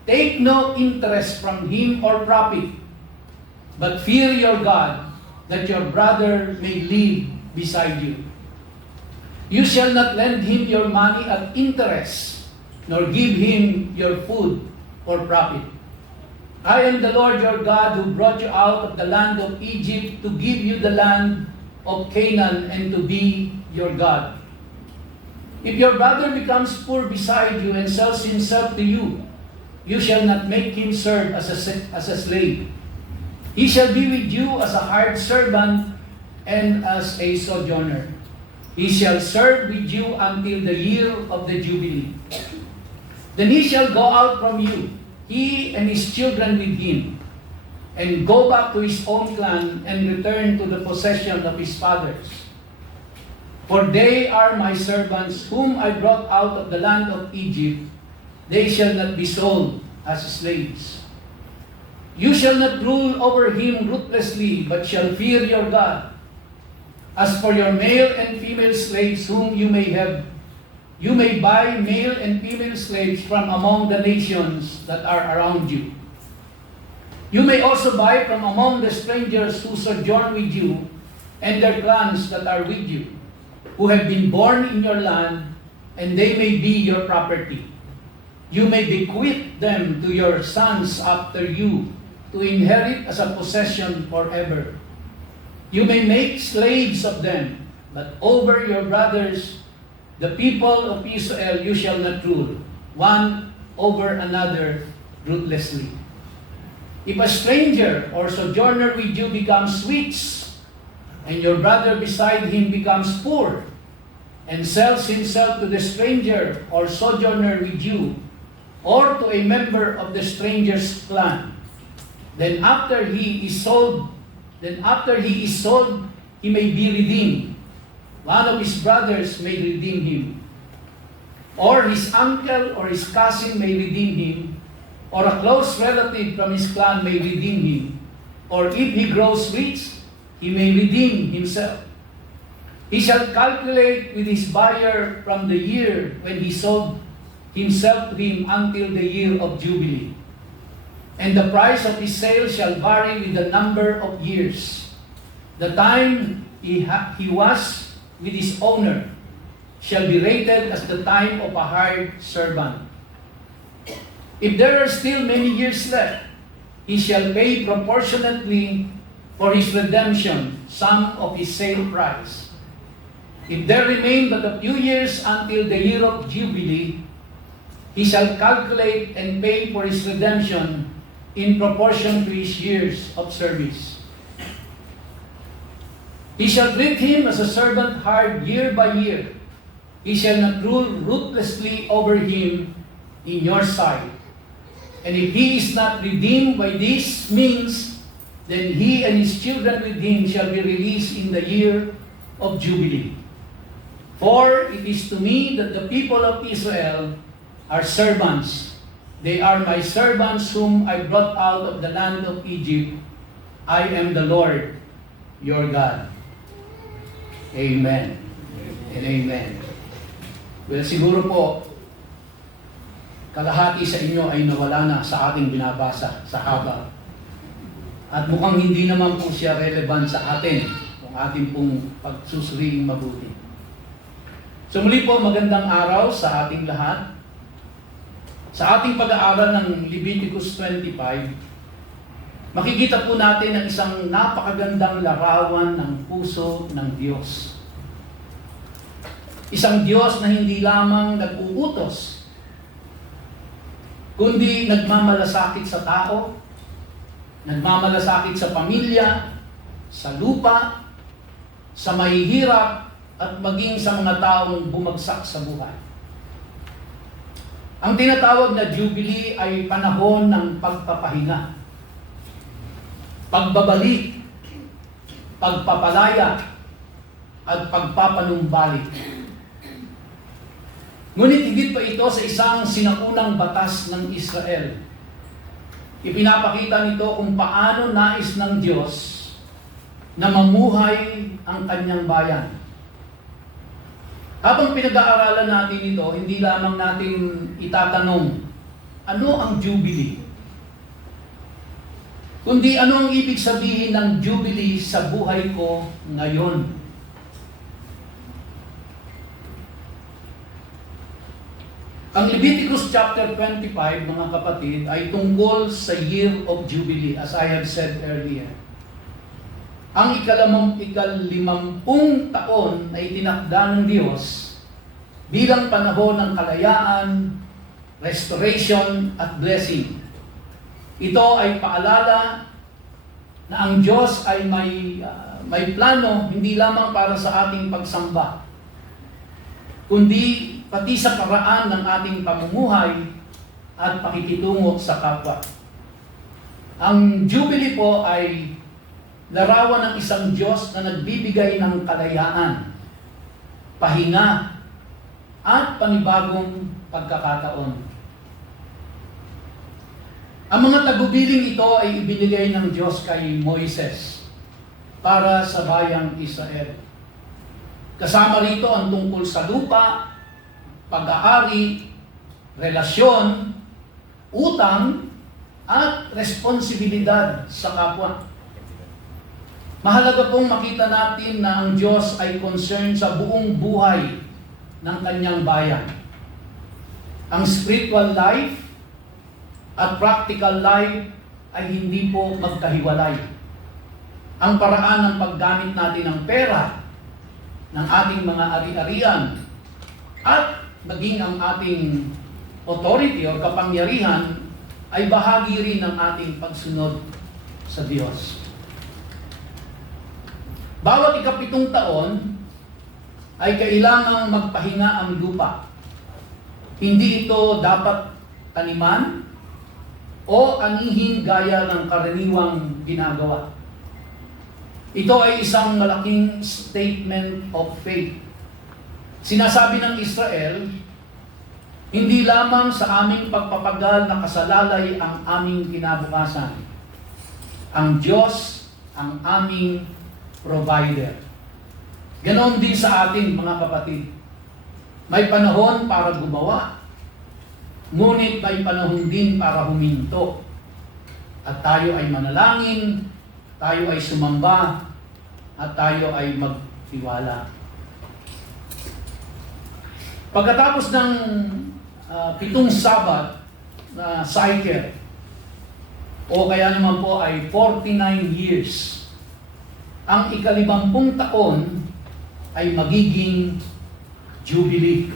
Take no interest from him or profit, but fear your God, that your brother may live beside you. You shall not lend him your money at interest, nor give him your food or profit. I am the Lord your God who brought you out of the land of Egypt to give you the land of Canaan and to be your God. If your brother becomes poor beside you and sells himself to you, you shall not make him serve as a slave. He shall be with you as a hired servant and as a sojourner. He shall serve with you until the year of the Jubilee. Then he shall go out from you, he and his children with him, and go back to his own clan and return to the possession of his fathers. For they are my servants whom I brought out of the land of Egypt. They shall not be sold as slaves. You shall not rule over him ruthlessly, but shall fear your God. As for your male and female slaves whom you may have, you may buy male and female slaves from among the nations that are around you. You may also buy from among the strangers who sojourn with you and their clans that are with you, who have been born in your land, and they may be your property. You may bequeath them to your sons after you to inherit as a possession forever. You may make slaves of them, but over your brothers, the people of Israel, you shall not rule, one over another ruthlessly. If a stranger or sojourner with you becomes rich, and your brother beside him becomes poor, and sells himself to the stranger or sojourner with you, or to a member of the stranger's clan, then after he is sold, he may be redeemed. One of his brothers may redeem him, or his uncle or his cousin may redeem him, or a close relative from his clan may redeem him, or if he grows rich, he may redeem himself. He shall calculate with his buyer from the year when he sold himself to him until the year of Jubilee. And the price of his sale shall vary with the number of years. The time he was with his owner shall be rated as the time of a hired servant. If there are still many years left, he shall pay proportionately for his redemption some of his sale price. If there remain but a few years until the year of Jubilee, he shall calculate and pay for his redemption in proportion to his years of service. He shall treat him as a servant hired year by year. He shall not rule ruthlessly over him in your sight. And if he is not redeemed by these means, then he and his children with him shall be released in the year of Jubilee. For it is to me that the people of Israel are servants. They are my servants whom I brought out of the land of Egypt. I am the Lord, your God. Amen and amen. Well, siguro po, kalahati sa inyo ay nawala na sa ating binabasa sa haba. At mukhang hindi naman po siya relevant sa atin kung ating pong pagsusuriing mabuti. So muli po, magandang araw sa ating lahat. Sa ating pag-aaral ng Leviticus 25, makikita po natin ang isang napakagandang larawan ng puso ng Diyos. Isang Diyos na hindi lamang nag-uutos, kundi nagmamalasakit sa tao, nagmamalasakit sa pamilya, sa lupa, sa mahihirap, at maging sa mga taong bumagsak sa buhay. Ang tinatawag na Jubilee ay panahon ng pagpapahinga, pagbabalik, pagpapalaya, at pagpapanumbalik. Ngunit higit pa ito sa isang sinaunang batas ng Israel. Ipinapakita nito kung paano nais ng Diyos na mamuhay ang kanyang bayan. Habang pinag-aaralan natin ito, hindi lamang natin itatanong, ano ang Jubilee? Kundi ano ang ibig sabihin ng Jubilee sa buhay ko ngayon? Ang Leviticus chapter 25, mga kapatid, ay tungkol sa Year of Jubilee, as I have said earlier. Ang ikalimampung taon ay tinakda ng Diyos bilang panahon ng kalayaan, restoration, at blessing. Ito ay paalala na ang Diyos ay may plano hindi lamang para sa ating pagsamba, kundi pati sa paraan ng ating pamumuhay at pakikitungo sa kapwa. Ang Jubilee po ay larawan ng isang Diyos na nagbibigay ng kalayaan, pahinga, at panibagong pagkakataon. Ang mga tagubiling ito ay ibinigay ng Diyos kay Moises para sa bayang Israel. Kasama rito ang tungkol sa lupa, pag-aari, relasyon, utang, at responsibilidad sa kapwa. Mahalaga pong makita natin na ang Diyos ay concerned sa buong buhay ng kanyang bayan. Ang spiritual life at practical life ay hindi po magkahiwalay. Ang paraan ng paggamit natin ng pera, ng ating mga ari-arian, at maging ang ating authority o kapangyarihan ay bahagi rin ng ating pagsunod sa Diyos. Bawat ikapitong taon ay kailangang magpahinga ang lupa. Hindi ito dapat taniman o anihin gaya ng karaniwang ginagawa. Ito ay isang malaking statement of faith. Sinasabi ng Israel, hindi lamang sa aming pagpapagal na kasalalay ang aming kinabukasan. Ang Diyos ang aming provider. Ganon din sa atin, mga kapatid. May panahon para gumawa, ngunit may panahon din para huminto. At tayo ay manalangin, tayo ay sumamba, at tayo ay magtiwala. Pagkatapos ng 7 Sabat na cycle, o kaya naman po ay 49 years, ang ikalimampung taon ay magiging Jubilee.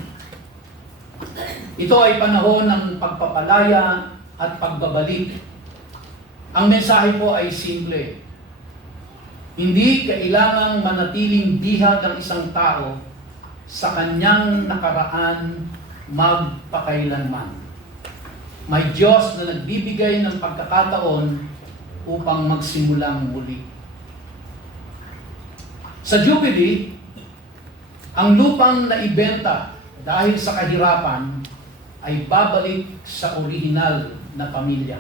Ito ay panahon ng pagpapalaya at pagbabalik. Ang mensahe po ay simple. Hindi kailangang manatiling bihag ang isang tao sa kanyang nakaraan magpakailanman. May Diyos na nagbibigay ng pagkakataon upang magsimulang muli. Sa Jubilee, ang lupang naibenta dahil sa kahirapan ay babalik sa orihinal na pamilya.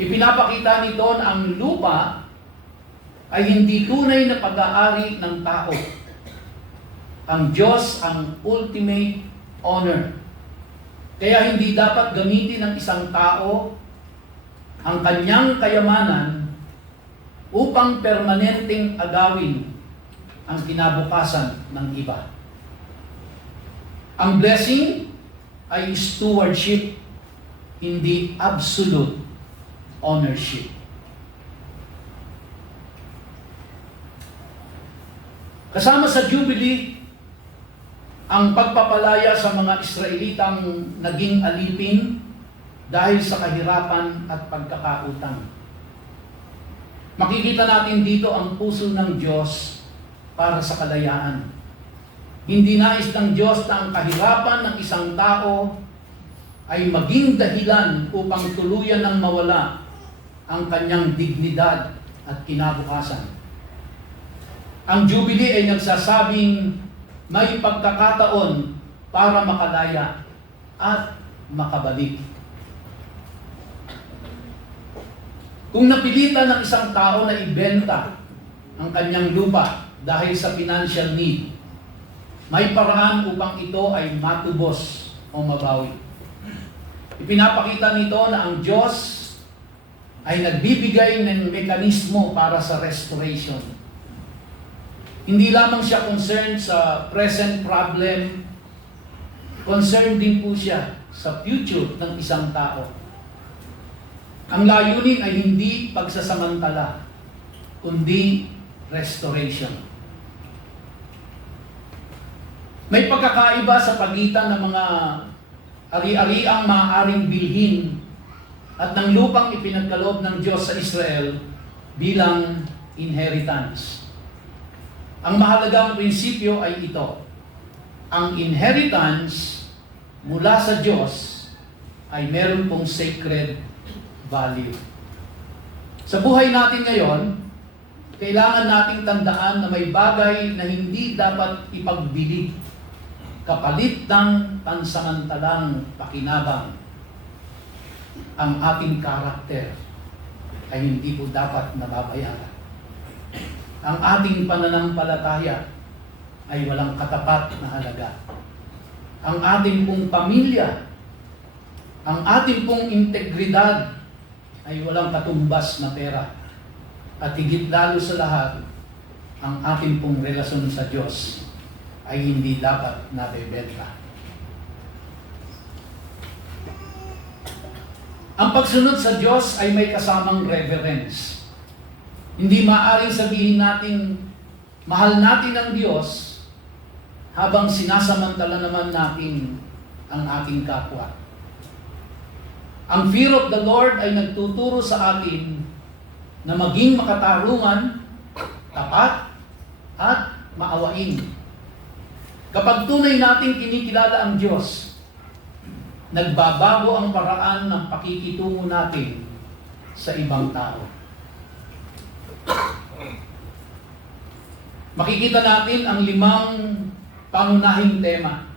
Ipinapakita nito na ang lupa ay hindi tunay na pag-aari ng tao. Ang Diyos ang ultimate honor. Kaya hindi dapat gamitin ng isang tao ang kanyang kayamanan upang permanenteng agawin ang kinabukasan ng iba. Ang blessing ay stewardship, hindi absolute ownership. Kasama sa Jubilee, ang pagpapalaya sa mga Israelitang naging alipin dahil sa kahirapan at pagkakautang. Makikita natin dito ang puso ng Diyos para sa kalayaan. Hindi nais ng Diyos na ang kahirapan ng isang tao ay maging dahilan upang tuluyan ng mawala ang kanyang dignidad at kinabukasan. Ang Jubilee ay nagsasabing may pagkakataon para makalaya at makabalik. Kung napilitan ng isang tao na ibenta ang kanyang lupa dahil sa financial need, may paraan upang ito ay matubos o mabawi. Ipinapakita nito na ang Diyos ay nagbibigay ng mekanismo para sa restoration. Hindi lamang siya concerned sa present problem, concerned din po siya sa future ng isang tao. Ang layunin ay hindi pagsasamantala, kundi restoration. May pagkakaiba sa pagitan ng mga ari-ariang maaaring bilhin at ng lupang ipinagkaloob ng Diyos sa Israel bilang inheritance. Ang mahalagang prinsipyo ay ito. Ang inheritance mula sa Diyos ay meron pong sacred value. Sa buhay natin ngayon, kailangan nating tandaan na may bagay na hindi dapat ipagbili kapalit ng pansamantalang pakinabang. Ang ating karakter ay hindi po dapat nababayaran. Ang ating pananampalataya ay walang katapat na halaga. Ang ating pong pamilya, ang ating pong integridad ay walang katumbas na pera. At higit lalo sa lahat, ang ating pong relasyon sa Diyos ay hindi dapat nabebenta. Ang pagsunod sa Diyos ay may kasamang reverence. Hindi maaaring sabihin natin, mahal natin ang Diyos, habang sinasamantala naman natin ang ating kapwa. Ang fear of the Lord ay nagtuturo sa atin na maging makatarungan, tapat, at maawain. Kapag tunay nating kinikilala ang Diyos, nagbabago ang paraan ng pakikitungo natin sa ibang tao. Makikita natin ang 5 pangunahing tema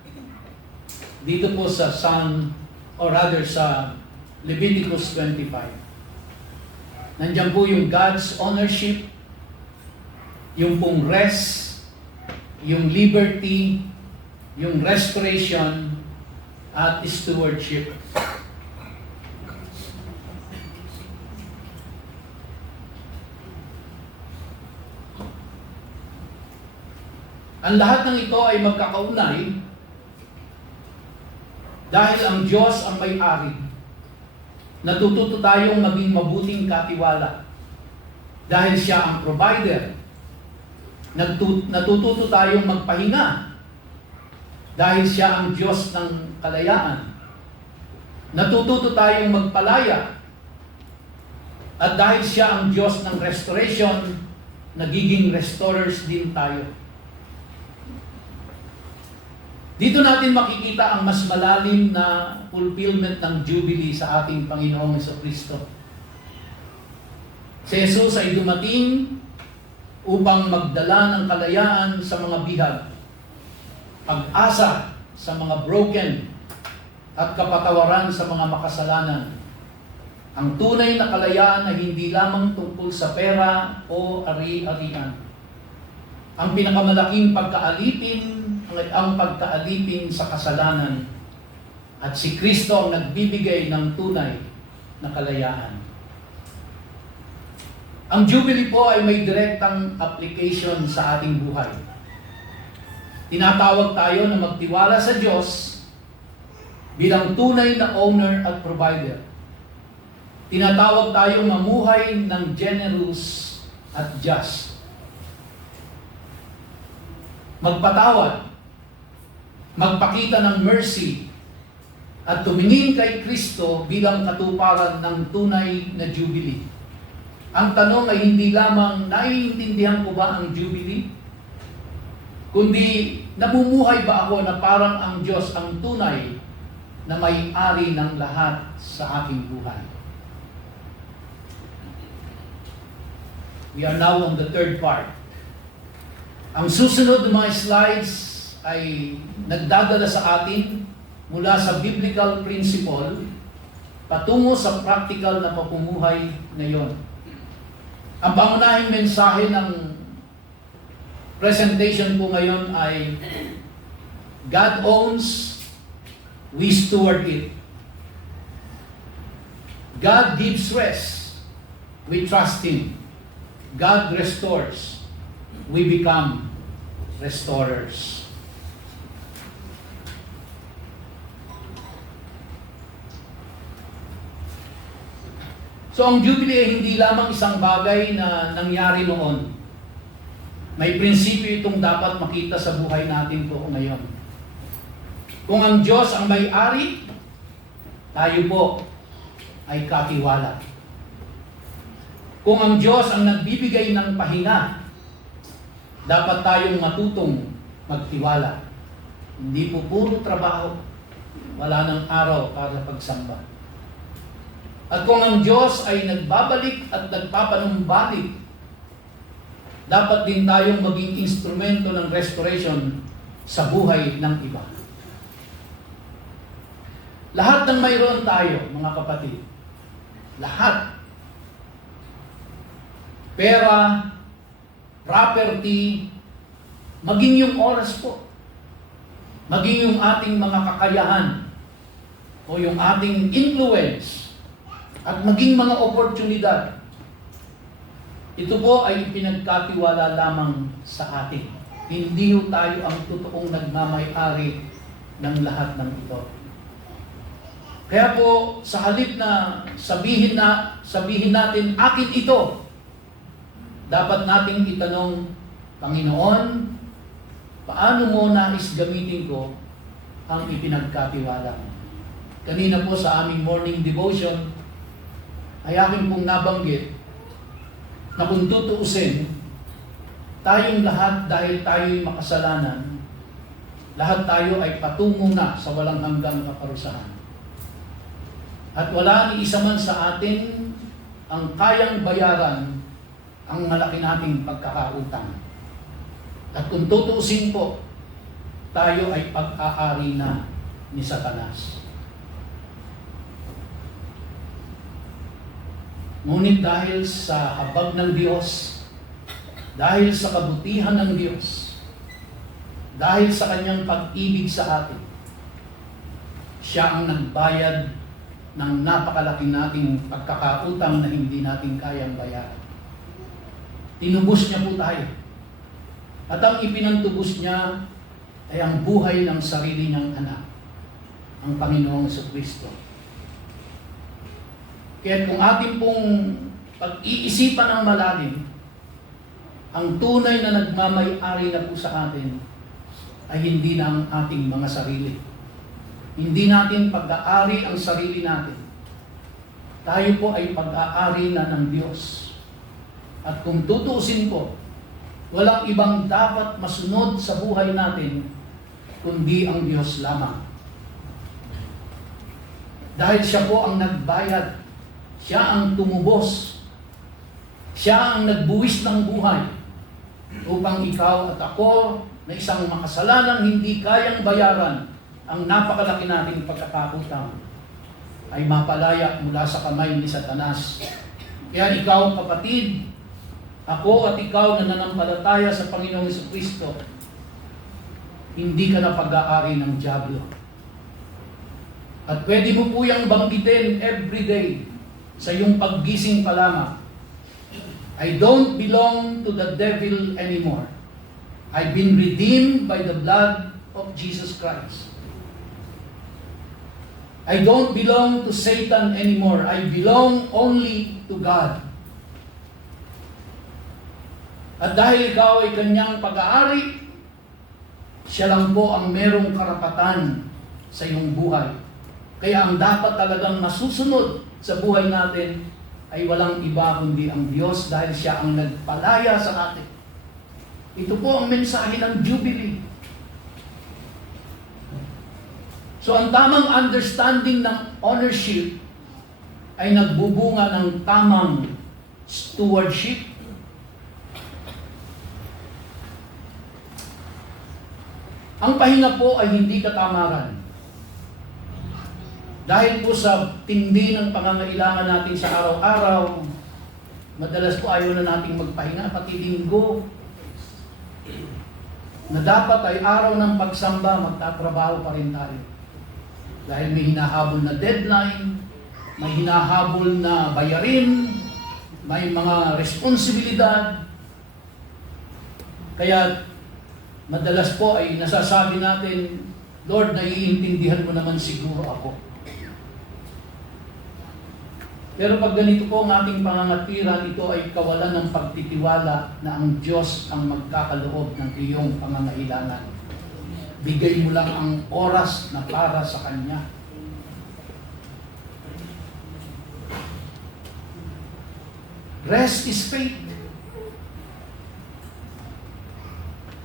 dito po sa sa Leviticus 25. Nandiyan po yung God's ownership, yung pong rest, yung liberty, yung restoration, at stewardship. Ang lahat ng ito ay magkakaunay dahil ang Diyos ang may-ari. Natututo tayong maging mabuting katiwala dahil siya ang provider. Natututo tayong magpahinga dahil siya ang Diyos ng kalayaan. Natututo tayong magpalaya at dahil siya ang Diyos ng restoration, nagiging restorers din tayo. Dito natin makikita ang mas malalim na fulfillment ng Jubilee sa ating Panginoong Jesucristo. Si Jesus ay dumating upang magdala ng kalayaan sa mga bihag, pag-asa sa mga broken, at kapatawaran sa mga makasalanan. Ang tunay na kalayaan ay hindi lamang tungkol sa pera o ari-arian. Ang pinakamalaking pagkaalipin ay ang pagkaalipin sa kasalanan, at si Kristo ang nagbibigay ng tunay na kalayaan. Ang Jubilee po ay may direktang application sa ating buhay. Tinatawag tayo na magtiwala sa Diyos bilang tunay na owner at provider. Tinatawag tayong mamuhay ng generous at just. Magpatawad, magpakita ng mercy, at tumingin kay Kristo bilang katuparan ng tunay na Jubilee. Ang tanong ay hindi lamang naiintindihan ko ba ang Jubilee, kundi namumuhay ba ako na parang ang Diyos ang tunay na may-ari ng lahat sa aking buhay. We are now on the third part. Ang susunod ng mga slides ay nagdadala sa atin mula sa biblical principle patungo sa practical na pamumuhay ngayon. Ang pangunahing mensahe ng presentation po ngayon ay God owns, we steward it. God gives rest, we trust Him. God restores, we become restorers. So ang Jubilee ay hindi lamang isang bagay na nangyari noon. May prinsipyo itong dapat makita sa buhay natin po ngayon. Kung ang Diyos ang may-ari, tayo po ay katiwala. Kung ang Diyos ang nagbibigay ng pahinga, dapat tayong matutong magtiwala. Hindi po puro trabaho, wala ng araw para pagsamba. At kung ang Diyos ay nagbabalik at nagpapanumbalik, dapat din tayong maging instrumento ng restoration sa buhay ng iba. Lahat ng mayroon tayo, mga kapatid, lahat, pera, property, maging yung oras po, maging yung ating mga kakayahan o yung ating influence at maging mga oportunidad, ito po ay pinagkatiwala lamang sa atin. Hindi ho tayo ang totoong nagmamay-ari ng lahat ng ito. Kaya po, sa halip na sabihin natin, akin ito, dapat nating itanong, Panginoon, paano mo nais gamitin ko ang ipinagkatiwala mo? Kanina po sa aming morning devotion, ay akin pong nabanggit na kung tutuusin, tayong lahat dahil tayo'y makasalanan, lahat tayo ay patungo na sa walang hanggang kaparusahan. At wala ni isa man sa atin ang kayang bayaran ang malaki nating pagkakautang. At kung tutuusin po, tayo ay pag-aari na ni Satanas. Ngunit dahil sa habag ng Diyos, dahil sa kabutihan ng Diyos, dahil sa Kanyang pag-ibig sa atin, Siya ang nagbayad ng napakalaki nating pagkakautang na hindi natin kayang bayaran. Tinubos niya po tayo. At ang ipinantubos niya ay ang buhay ng sarili niyang anak, ang Panginoong Jesucristo. Kaya kung ating pong pag-iisipan ng malalim, ang tunay na nagmamay-ari na po sa atin ay hindi na ang ating mga sarili. Hindi natin pag-aari ang sarili natin. Tayo po ay pag-aari na ng Diyos. At kung tutuusin po, walang ibang dapat masunod sa buhay natin kundi ang Diyos lamang. Dahil Siya po ang nagbayad, Siya ang tumubos, Siya ang nagbuwis ng buhay upang ikaw at ako na isang makasalanang hindi kayang bayaran ang napakalaki nating pagkakutang ay mapalaya mula sa kamay ni Satanas. Kaya ikaw, kapatid, ako at ikaw na nanampalataya sa Panginoong Jesucristo, hindi ka na pag-aari ng dyablo. At pwede mo po yung banggitin everyday sa iyong paggising pa lamang. I don't belong to the devil anymore. I've been redeemed by the blood of Jesus Christ. I don't belong to Satan anymore. I belong only to God. At dahil ikaw ay Kanyang pag-aari, Siya lang po ang merong karapatan sa iyong buhay. Kaya ang dapat talagang nasusunod sa buhay natin ay walang iba kundi ang Diyos dahil siya ang nagpalaya sa atin. Ito po ang mensahe ng Jubilee. So ang tamang understanding ng ownership ay nagbubunga ng tamang stewardship. Ang pahinga po ay hindi katamaran. Dahil po sa tindi ng pangangailangan natin sa araw-araw, madalas po ayaw na nating magpahinga, pati linggo. Na dapat ay araw ng pagsamba, magtatrabaho pa rin tayo. Dahil may hinahabol na deadline, may hinahabol na bayarin, may mga responsibilidad. Kaya madalas po ay nasasabi natin, Lord, naiintindihan mo naman siguro ako. Pero pag ganito po ang ating pangangatiran, ito ay kawalan ng pagtitiwala na ang Diyos ang magkakaloob ng iyong pangangailangan. Bigay mo lang ang oras na para sa Kanya. Rest is faith.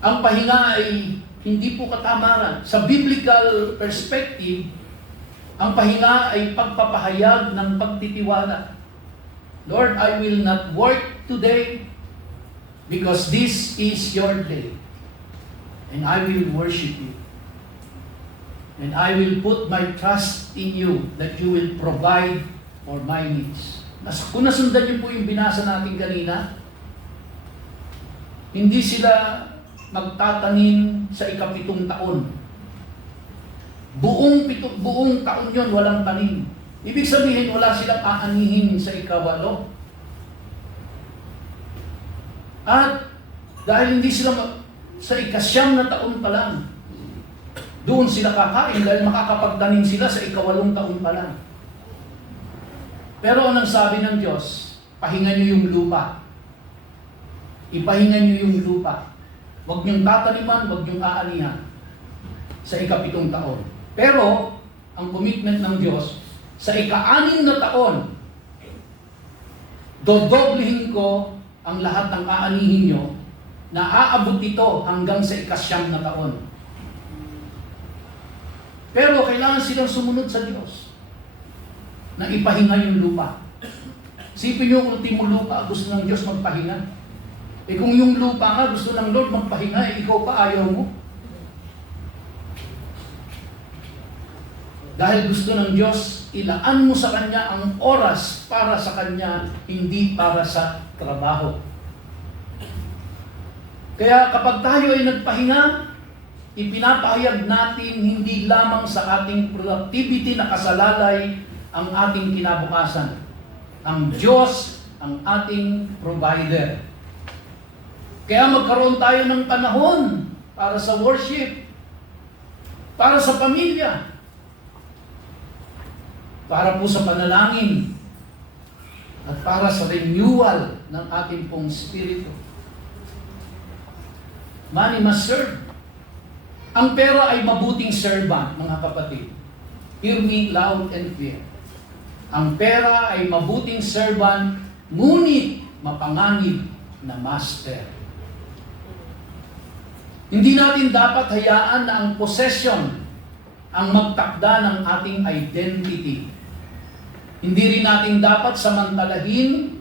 Ang pahinga ay hindi po katamaran. Sa biblical perspective, ang pahinga ay pagpapahayag ng pagtitiwala. Lord, I will not work today because this is your day. And I will worship you. And I will put my trust in you that you will provide for my needs. Kung nasundan niyo po yung binasa natin kanina, hindi sila magtatanim sa ika-7 taon. Buong taon yun, walang tanim. Ibig sabihin, wala silang aanihin sa ika-8. At dahil hindi sila sa ika-9 na taon pa lang, doon sila kakain dahil makakapagtanim sila sa ika-8 taon pa lang. Pero anong sabi ng Diyos? Pahingan niyo yung lupa. Ipahingan niyo yung lupa. Huwag niyong tataniman, huwag niyong aanihan sa ika-7 taon. Pero, ang commitment ng Diyos, sa ika-6 na taon, dodoblihin ko ang lahat ng aanihin nyo na aabot ito hanggang sa ika-9 na taon. Pero kailangan silang sumunod sa Diyos na ipahinga yung lupa. Sipin nyo, ultimo lupa, gusto ng Diyos magpahinga. Kung yung lupa nga, gusto ng Lord magpahinga, ikaw pa ayaw mo. Dahil gusto ng Diyos, ilaan mo sa Kanya ang oras para sa Kanya, hindi para sa trabaho. Kaya kapag tayo ay nagpahinga, ipinapahayag natin hindi lamang sa ating productivity na kasalalay ang ating kinabukasan. Ang Diyos ang ating provider. Kaya magkaroon tayo ng panahon para sa worship, para sa pamilya, para po sa panalangin, at para sa renewal ng ating pong spirito. Money must serve. Ang pera ay mabuting servant, mga kapatid. Hear me loud and clear. Ang pera ay mabuting servant, ngunit mapanganib na master. Hindi natin dapat hayaan na ang possession ang magtakda ng ating identity. Hindi rin natin dapat samantalahin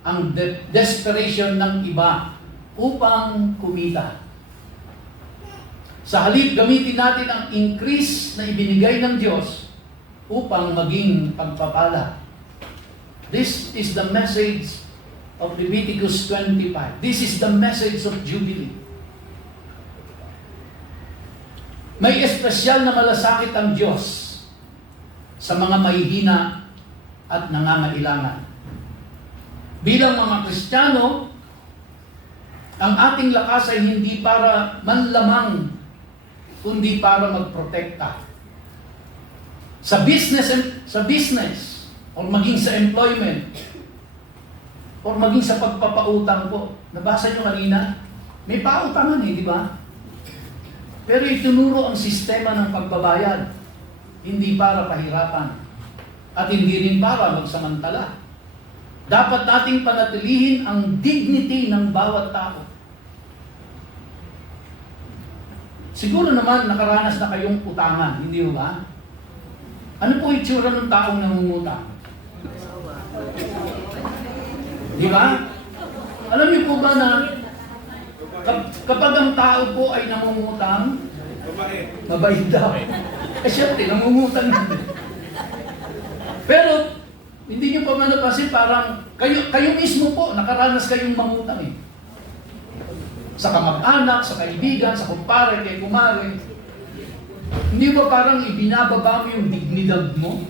ang desperation ng iba upang kumita. Sa halip, gamitin natin ang increase na ibinigay ng Diyos upang maging pagpapala. This is the message of Leviticus 25. This is the message of Jubilee. May espesyal na malasakit ang Diyos sa mga mahihina at nangangailangan. Bilang mga Kristiyano, ang ating lakas ay hindi para manlamang, kundi para magprotekta. Sa business, o maging sa employment, o maging sa pagpapautang po. Nabasa nyo kanina, may pautangan di ba? Pero itinuro ang sistema ng pagbabayad. hindi para pahirapan, at hindi rin para magsamantala. Dapat nating panatilihin ang dignity ng bawat tao. Siguro naman nakaranas na kayong utangan, hindi ba? Ano po itsura ng taong nangungutang? Di ba? Alam niyo po ba na kapag ang tao po ay nangungutang, mabait daw. Siyempre, nangungutang na. Pero, hindi niyo pa man napansin, parang kayo mismo po, nakaranas kayong mangutang eh. Sa kamag-anak, sa kaibigan, sa kumpare, kay kumare. Hindi ba parang ibinababa mo yung dignidad mo?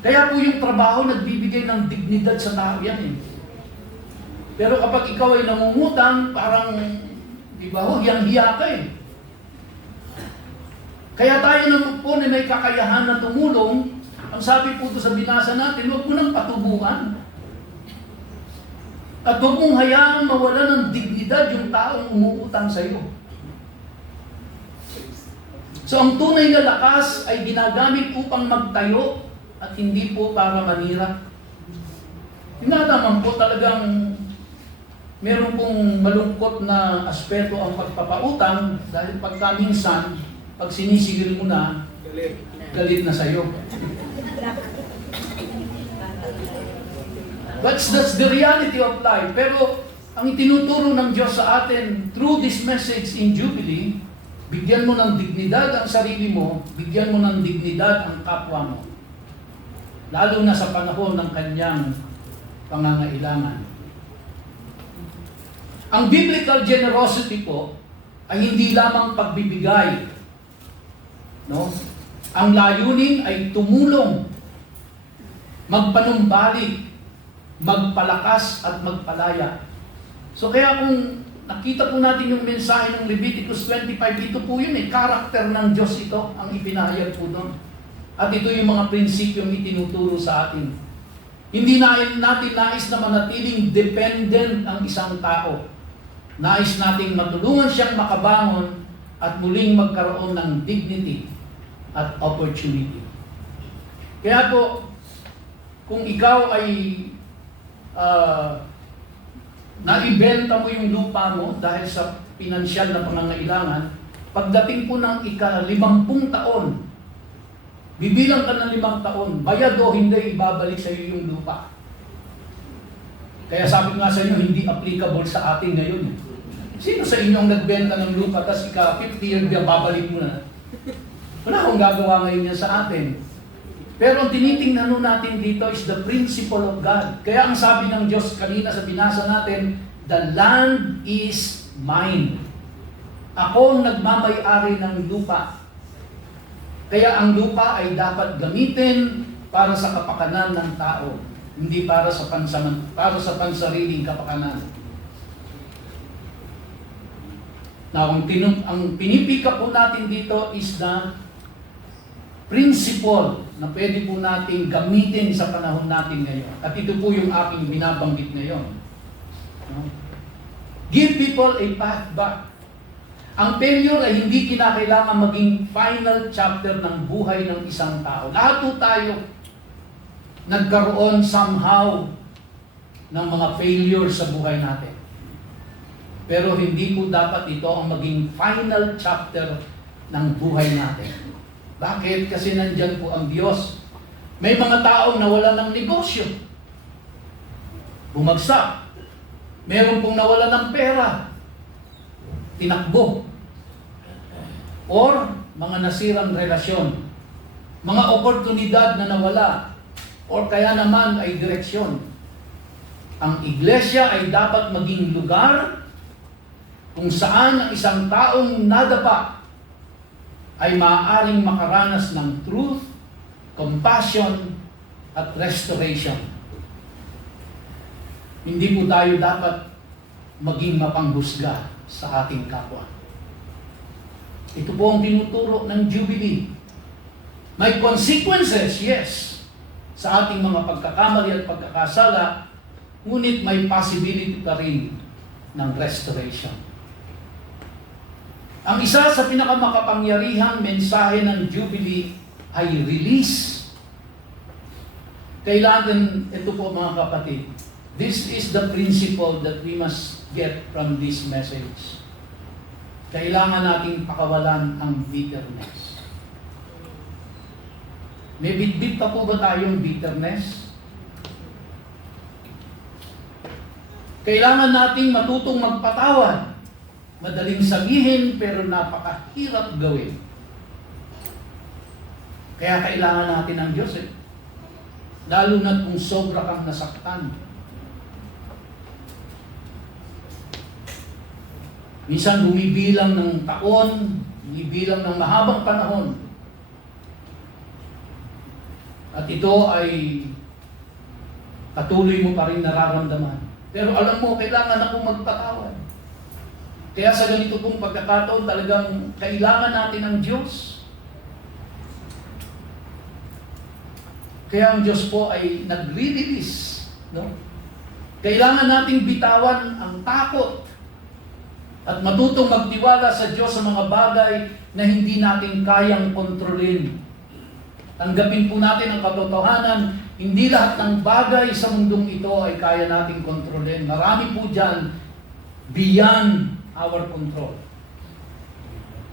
Kaya po yung trabaho nagbibigay ng dignidad sa tao yan eh. Pero kapag ikaw ay nangungutang, parang, di ba ho, hiyang-hiya ka eh. Kaya tayo naman po na may kakayahan na tumulong, ang sabi po ito sa binasa natin, huwag mo nang patubuan. At huwag mong hayaang mawala ng dignidad yung taong umuutang sa iyo. So ang tunay na lakas ay ginagamit upang magtayo at hindi po para manira. Tinataman po talagang meron pong malungkot na aspeto ang pagpapautang dahil pagka minsan, pag sinisigil mo na, galit na sa'yo. That's the reality of life. Pero ang itinuturo ng Diyos sa atin through this message in Jubilee, bigyan mo ng dignidad ang sarili mo, bigyan mo ng dignidad ang kapwa mo. Lalo na sa panahon ng kanyang pangangailangan. Ang biblical generosity po ay hindi lamang pagbibigay. No? Ang layunin ay tumulong, magpanumbalik, magpalakas at magpalaya. So kaya kung nakita po natin yung mensahe ng Leviticus 25, ito po yun eh, karakter ng Diyos ito, ang ipinahayag po doon. At ito yung mga prinsipyong itinuturo sa atin. Hindi natin nais na manatiling dependent ang isang tao. Nais nating matulungan siyang makabangon at muling magkaroon ng dignity at opportunity. Kaya po, kung ikaw ay naibenta mo yung lupa mo dahil sa pinansyal na pangangailangan, pagdating po ng ika-50 taon, bibilang ka ng 5 taon, bayad o hindi, ibabalik sa iyo yung lupa. Kaya sabi nga sa inyo, hindi applicable sa atin ngayon. Sino sa inyo ang nagbenta ng lupa, tapos ika-50 year, babalik mo na? Wala akong gagawa ngayon yan sa atin. Pero ang tinitingnan natin dito is the principle of God. Kaya ang sabi ng Diyos kanina sa binasa natin, the land is mine. Ako ang nagmamay-ari ng lupa. Kaya ang lupa ay dapat gamitin para sa kapakanan ng tao, hindi para sa pansariling kapakanan. Now, ang pinipika po natin dito is the principle na pwede po natin gamitin sa panahon natin ngayon. At ito po yung aking binabanggit ngayon. Give people a path back. Ang failure ay hindi kinakailangan maging final chapter ng buhay ng isang tao. Lahat po tayo nagkaroon somehow ng mga failure sa buhay natin. Pero hindi po dapat ito ang maging final chapter ng buhay natin. Bakit? Kasi nandyan po ang Diyos. May mga taong nawalan ng negosyo. Bumagsak. Meron pong nawalan ng pera. Tinakbo. Or mga nasirang relasyon. Mga oportunidad na nawala. Or kaya naman ay direksyon. Ang iglesia ay dapat maging lugar kung saan ang isang taong nadapa ay maaaring makaranas ng truth, compassion, at restoration. Hindi po tayo dapat maging mapanghusga sa ating kapwa. Ito po ang tinuturo ng Jubilee. May consequences, yes, sa ating mga pagkakamali at pagkakasala, ngunit may possibility pa rin ng restoration. Ang isa sa pinakamakapangyarihang mensahe ng Jubilee ay release. Kailangan, ito po mga kapatid, this is the principle that we must get from this message. Kailangan nating pakawalan ang bitterness. May bitbit pa po ba tayong bitterness? Kailangan nating matutong magpatawad. Madaling sabihin pero napakahirap gawin. Kaya kailangan natin ng Diyos eh. Lalo na kung sobra kang nasaktan. Minsan bumibilang ng taon, bumibilang ng mahabang panahon. At ito ay patuloy mo pa rin nararamdaman. Pero alam mo, kailangan akong magpatawad. Kaya sa ganito pong pagkakataon, talagang kailangan natin ang Diyos. Kaya ang Diyos po ay nagre-release. No? Kailangan nating bitawan ang takot at matutong magtiwala sa Diyos sa mga bagay na hindi natin kayang kontrolin. Tanggapin po natin ang katotohanan, hindi lahat ng bagay sa mundong ito ay kaya nating kontrolin. Marami po dyan beyond our control.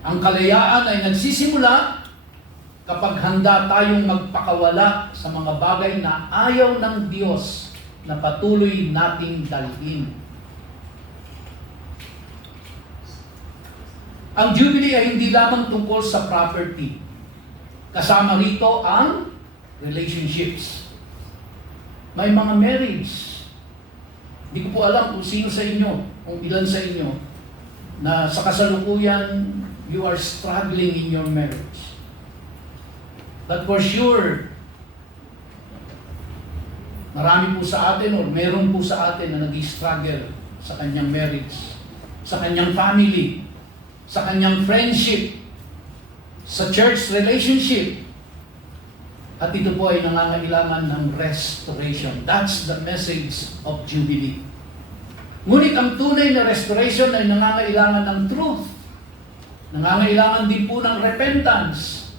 Ang kalayaan ay nagsisimula kapag handa tayong magpakawala sa mga bagay na ayaw ng Diyos na patuloy nating dalhin. Ang Jubilee ay hindi lamang tungkol sa property. Kasama rito ang relationships. May mga marriage. Hindi ko po alam kung sino sa inyo, kung ilan sa inyo, na sa kasalukuyan, you are struggling in your marriage. But for sure, marami po sa atin o meron po sa atin na nag-struggle sa kanyang marriage, sa kanyang family, sa kanyang friendship, sa church relationship. At ito po ay nangangailangan ng restoration. That's the message of Jubilee. Ngunit ang tunay na restoration ay nangangailangan ng truth. Nangangailangan din po ng repentance.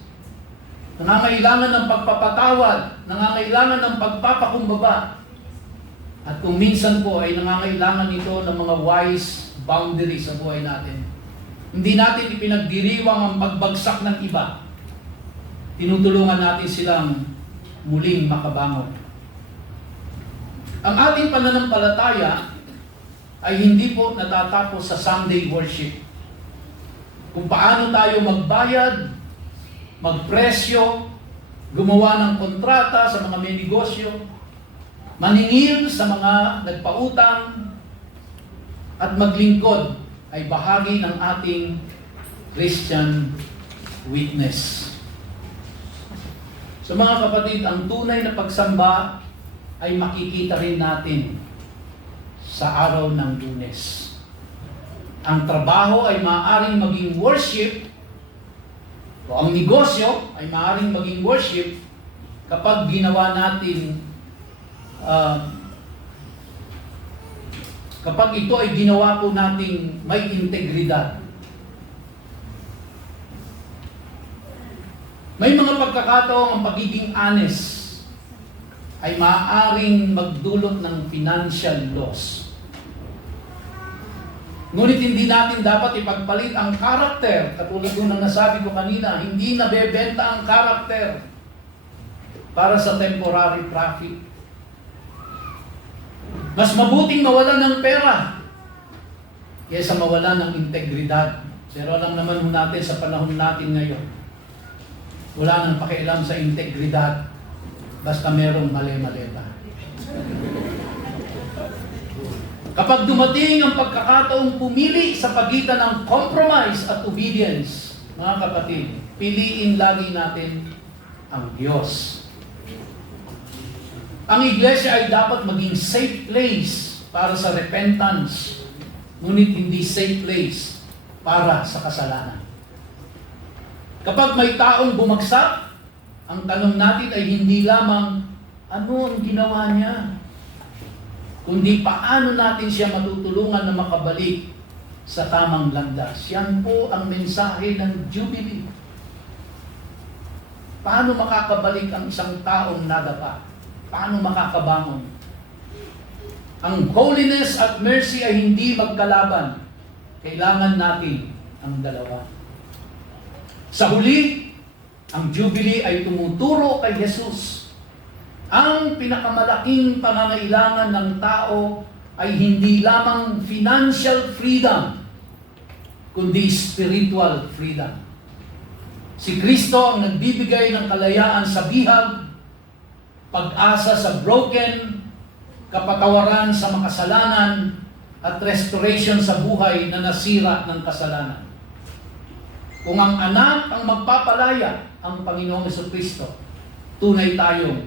Nangangailangan ng pagpapatawad. Nangangailangan ng pagpapakumbaba. At kung minsan po ay nangangailangan ito ng mga wise boundaries sa buhay natin. Hindi natin ipinagdiriwang ang pagbagsak ng iba. Tinutulungan natin silang muling makabangon. Ang ating pananampalataya ay hindi po natatapos sa Sunday worship. Kung paano tayo magbayad, magpresyo, gumawa ng kontrata sa mga may negosyo, maningil sa mga nagpautang, at maglingkod ay bahagi ng ating Christian witness. So mga kapatid, ang tunay na pagsamba ay makikita rin natin sa araw ng Lunes. Ang trabaho ay maaaring maging worship o ang negosyo ay maaaring maging worship kapag ginawa natin kapag ito ay ginawa po nating may integridad. May mga pagkakataong ang pagiging honest ay maaaring magdulot ng financial loss. Ngunit hindi natin dapat ipagpalit ang karakter. Katulad ng nasabi ko kanina, hindi nabebenta ang karakter para sa temporary profit. Mas mabuting mawalan ng pera kaysa mawalan ng integridad. Pero alam naman natin sa panahon natin ngayon, wala nang pakialam sa integridad. Basta merong mali-maleta. Kapag dumating ang pagkakataong pumili sa pagitan ng compromise at obedience, mga kapatid, piliin lagi natin ang Diyos. Ang iglesia ay dapat maging safe place para sa repentance, ngunit hindi safe place para sa kasalanan. Kapag may taong bumagsak, ang tanong natin ay hindi lamang ano ang ginawa niya, kundi paano natin siya matutulungan na makabalik sa tamang landas. Yan po ang mensahe ng Jubilee. Paano makakabalik ang isang taong nadapa? Paano makakabangon? Ang holiness at mercy ay hindi magkalaban. Kailangan natin ang dalawa. Sa huli, ang Jubilee ay tumuturo kay Jesus. Ang pinakamalaking pangangailangan ng tao ay hindi lamang financial freedom, kundi spiritual freedom. Si Kristo ang nagbibigay ng kalayaan sa bihag, pag-asa sa broken, kapatawaran sa makasalanan, at restoration sa buhay na nasira ng kasalanan. Kung ang anak ang magpapalaya, ang Panginoong Jesucristo, tunay tayong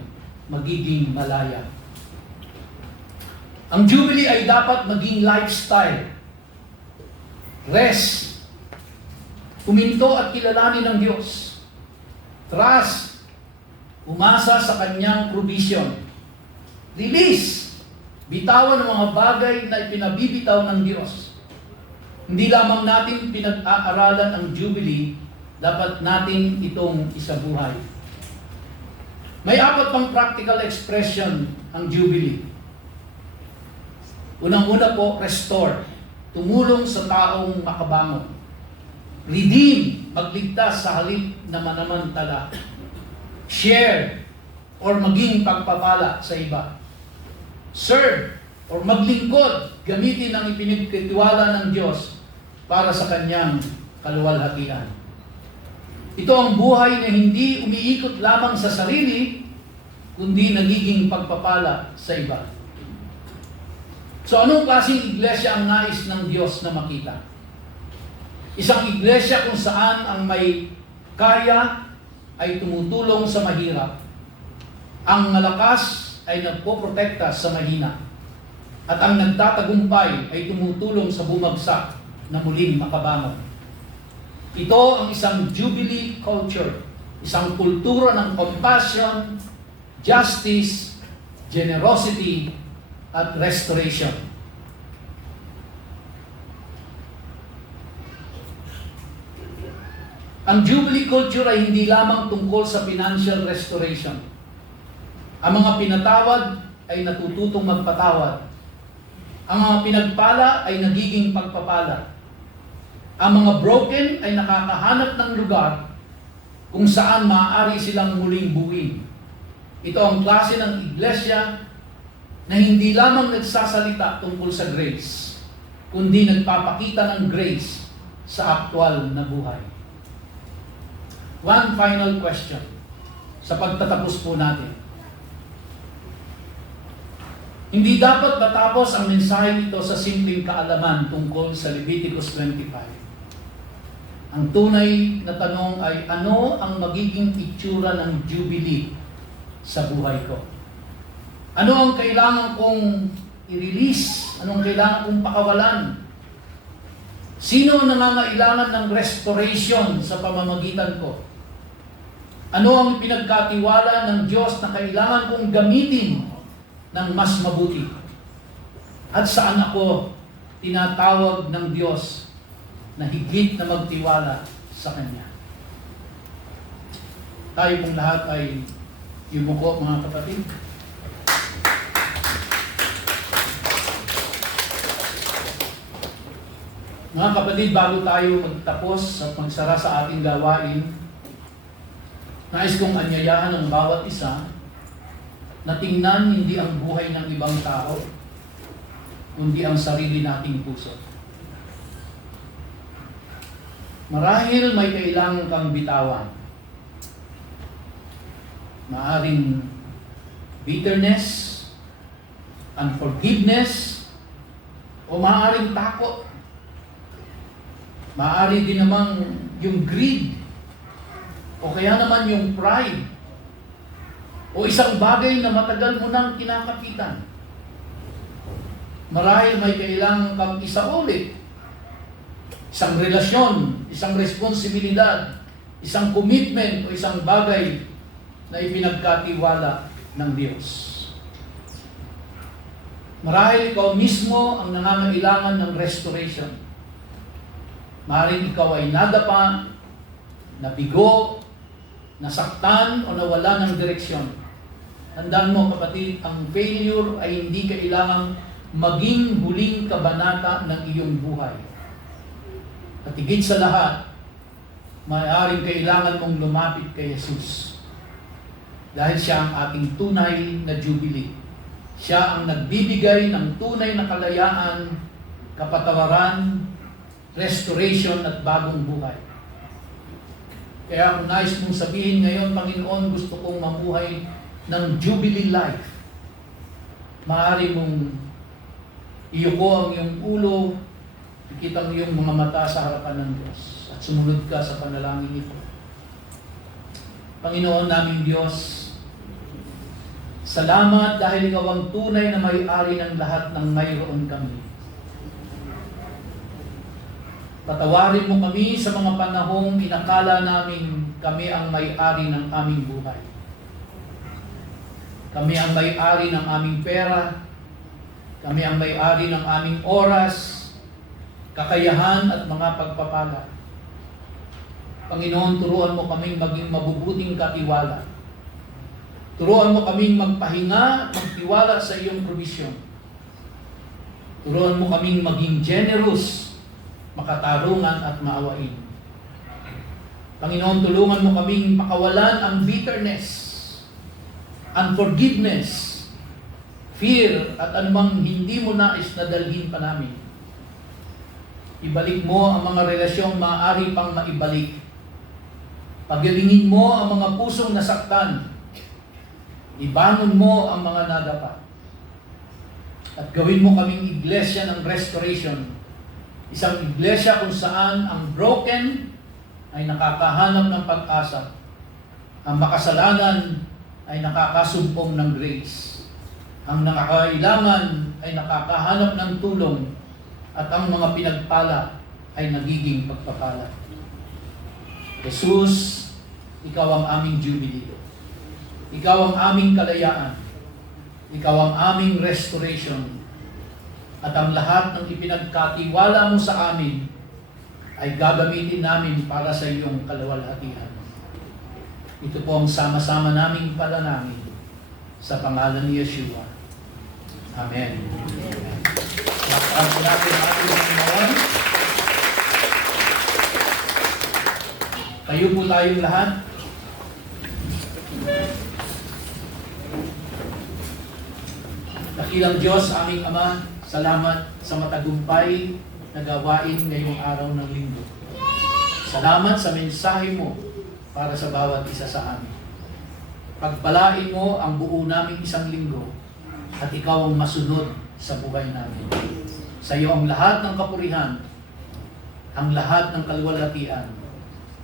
magiging malaya. Ang Jubilee ay dapat maging lifestyle. Rest. Huminto at kilalanin ng Diyos. Trust. Umasa sa Kanyang provision. Release. Bitawan ang mga bagay na ipinabibitaw ng Diyos. Hindi lamang natin pinag-aaralan ang Jubilee, dapat natin itong isabuhay. May 4 pang practical expression ang Jubilee. Unang-una po, restore. Tumulong sa taong makabangon. Redeem, magligtas sa halip na manamantala. Share, or maging pagpapala sa iba. Serve, or maglingkod, gamitin ang ipinagtitiwala ng Diyos para sa Kanyang kaluwalhatian. Ito ang buhay na hindi umiikot lamang sa sarili, kundi nagiging pagpapala sa iba. So anong klaseng iglesia ang nais ng Diyos na makita? Isang iglesia kung saan ang may kaya ay tumutulong sa mahirap. Ang malakas ay nagpoprotekta sa mahina. At ang nagtatagumpay ay tumutulong sa bumagsak na muling makabangon. Ito ang isang Jubilee culture, isang kultura ng compassion, justice, generosity, at restoration. Ang Jubilee culture ay hindi lamang tungkol sa financial restoration. Ang mga pinatawad ay natututong magpatawad. Ang mga pinagpala ay nagiging pagpapala. Ang mga broken ay nakakahanap ng lugar kung saan maaari silang muling buuin. Ito ang klase ng iglesia na hindi lamang nagsasalita tungkol sa grace, kundi nagpapakita ng grace sa aktwal na buhay. One final question sa pagtatapos po natin. Hindi dapat matapos ang mensahe nito sa simpleng kaalaman tungkol sa Leviticus 25. Ang tunay na tanong ay, ano ang magiging itsura ng Jubilee sa buhay ko? Ano ang kailangan kong i-release? Anong kailangan kong pakawalan? Sino ang nangangailangan ng restoration sa pamamagitan ko? Ano ang pinagkatiwala ng Diyos na kailangan kong gamitin ng mas mabuti? At saan ako tinatawag ng Diyos na higit na magtiwala sa Kanya? Tayo pong lahat ay yumuko, mga kapatid. Mga kapatid, bago tayo magtapos at magsara sa ating gawain, nais kong anyayahan ang bawat isa na tingnan hindi ang buhay ng ibang tao, kundi ang sarili nating puso. Marahil may kailangan kang bitawan. Maaring bitterness, unforgiveness, o maaring takot. Maaari din namang yung greed, o kaya naman yung pride, o isang bagay na matagal mo nang kinakapitan. Marahil may kailangan kang isaulit. Isang relasyon, isang responsibilidad, isang commitment, o isang bagay na ipinagkatiwala ng Diyos. Marahil ikaw mismo ang nangangailangan ng restoration. Maaaring ikaw ay nadapa, nabigo, nasaktan o nawala ng direksyon. Tandaan mo kapatid, ang failure ay hindi kailangang maging huling kabanata ng iyong buhay. At higit sa lahat, maaaring kailangan mong lumapit kay Jesus. Dahil siya ang ating tunay na jubilee. Siya ang nagbibigay ng tunay na kalayaan, kapatawaran, restoration at bagong buhay. Kaya kung nais mong sabihin ngayon, Panginoon, gusto kong mamuhay ng jubilee life, maaari mong iyuko ang iyong ulo, ikita mo iyong mga mata sa harapan ng Diyos at sumunod ka sa panalangin ito. Panginoon naming Diyos, salamat dahil ikaw ang tunay na may-ari ng lahat ng mayroon kami. Patawarin mo kami sa mga panahong inakala namin kami ang may-ari ng aming buhay. Kami ang may-ari ng aming pera, kami ang may-ari ng aming oras, kakayahan at mga pagpapala. Panginoon, turuan mo kaming maging mabubuting katiwala. Turuan mo kaming magpahinga, magtiwala sa iyong provision. Turuan mo kaming maging generous, makatarungan at maawain. Panginoon, tulungan mo kaming pakawalan ang bitterness, unforgiveness, fear, at anumang hindi mo nais na dalhin pa namin. Ibalik mo ang mga relasyong maaari pang maibalik. Pagalingin mo ang mga pusong nasaktan. Ibangon mo ang mga nadapa. At gawin mo kaming iglesia ng restoration. Isang iglesia kung saan ang broken ay nakakahanap ng pag-asa. Ang makasalanan ay nakakasumpong ng grace. Ang nakakailangan ay nakakahanap ng tulong. At ang mga pinagpala ay nagiging pagpapala. Jesus, ikaw ang aming jubilee. Ikaw ang aming kalayaan. Ikaw ang aming restoration. At ang lahat ng ipinagkatiwala mo sa amin ay gagamitin namin para sa iyong kalawalhatian. Ito po ang sama-sama naming panalangin sa pangalan ni Yeshua. Amen. Lakaan po natin ang ating Panginoon. Kayo po tayong lahat. Dakilang Diyos, aming Ama, salamat sa matagumpay na gawain ngayong araw ng linggo. Salamat sa mensahe mo para sa bawat isa sa amin. Pagpalain mo ang buo naming isang linggo at ikaw ang masunod sa buhay namin. Sa iyo ang lahat ng kapurihan, ang lahat ng kaluwalhatian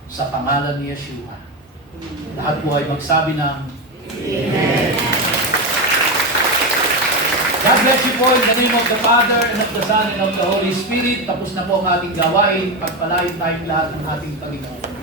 sa pangalan ni Yeshua. Lahat po ay magsabi ng Amen. God bless you po in the name of the Father, and of the Son, and of the Holy Spirit. Tapos na po ang ating gawain. Pagpalain tayong lahat ng ating Panginoon.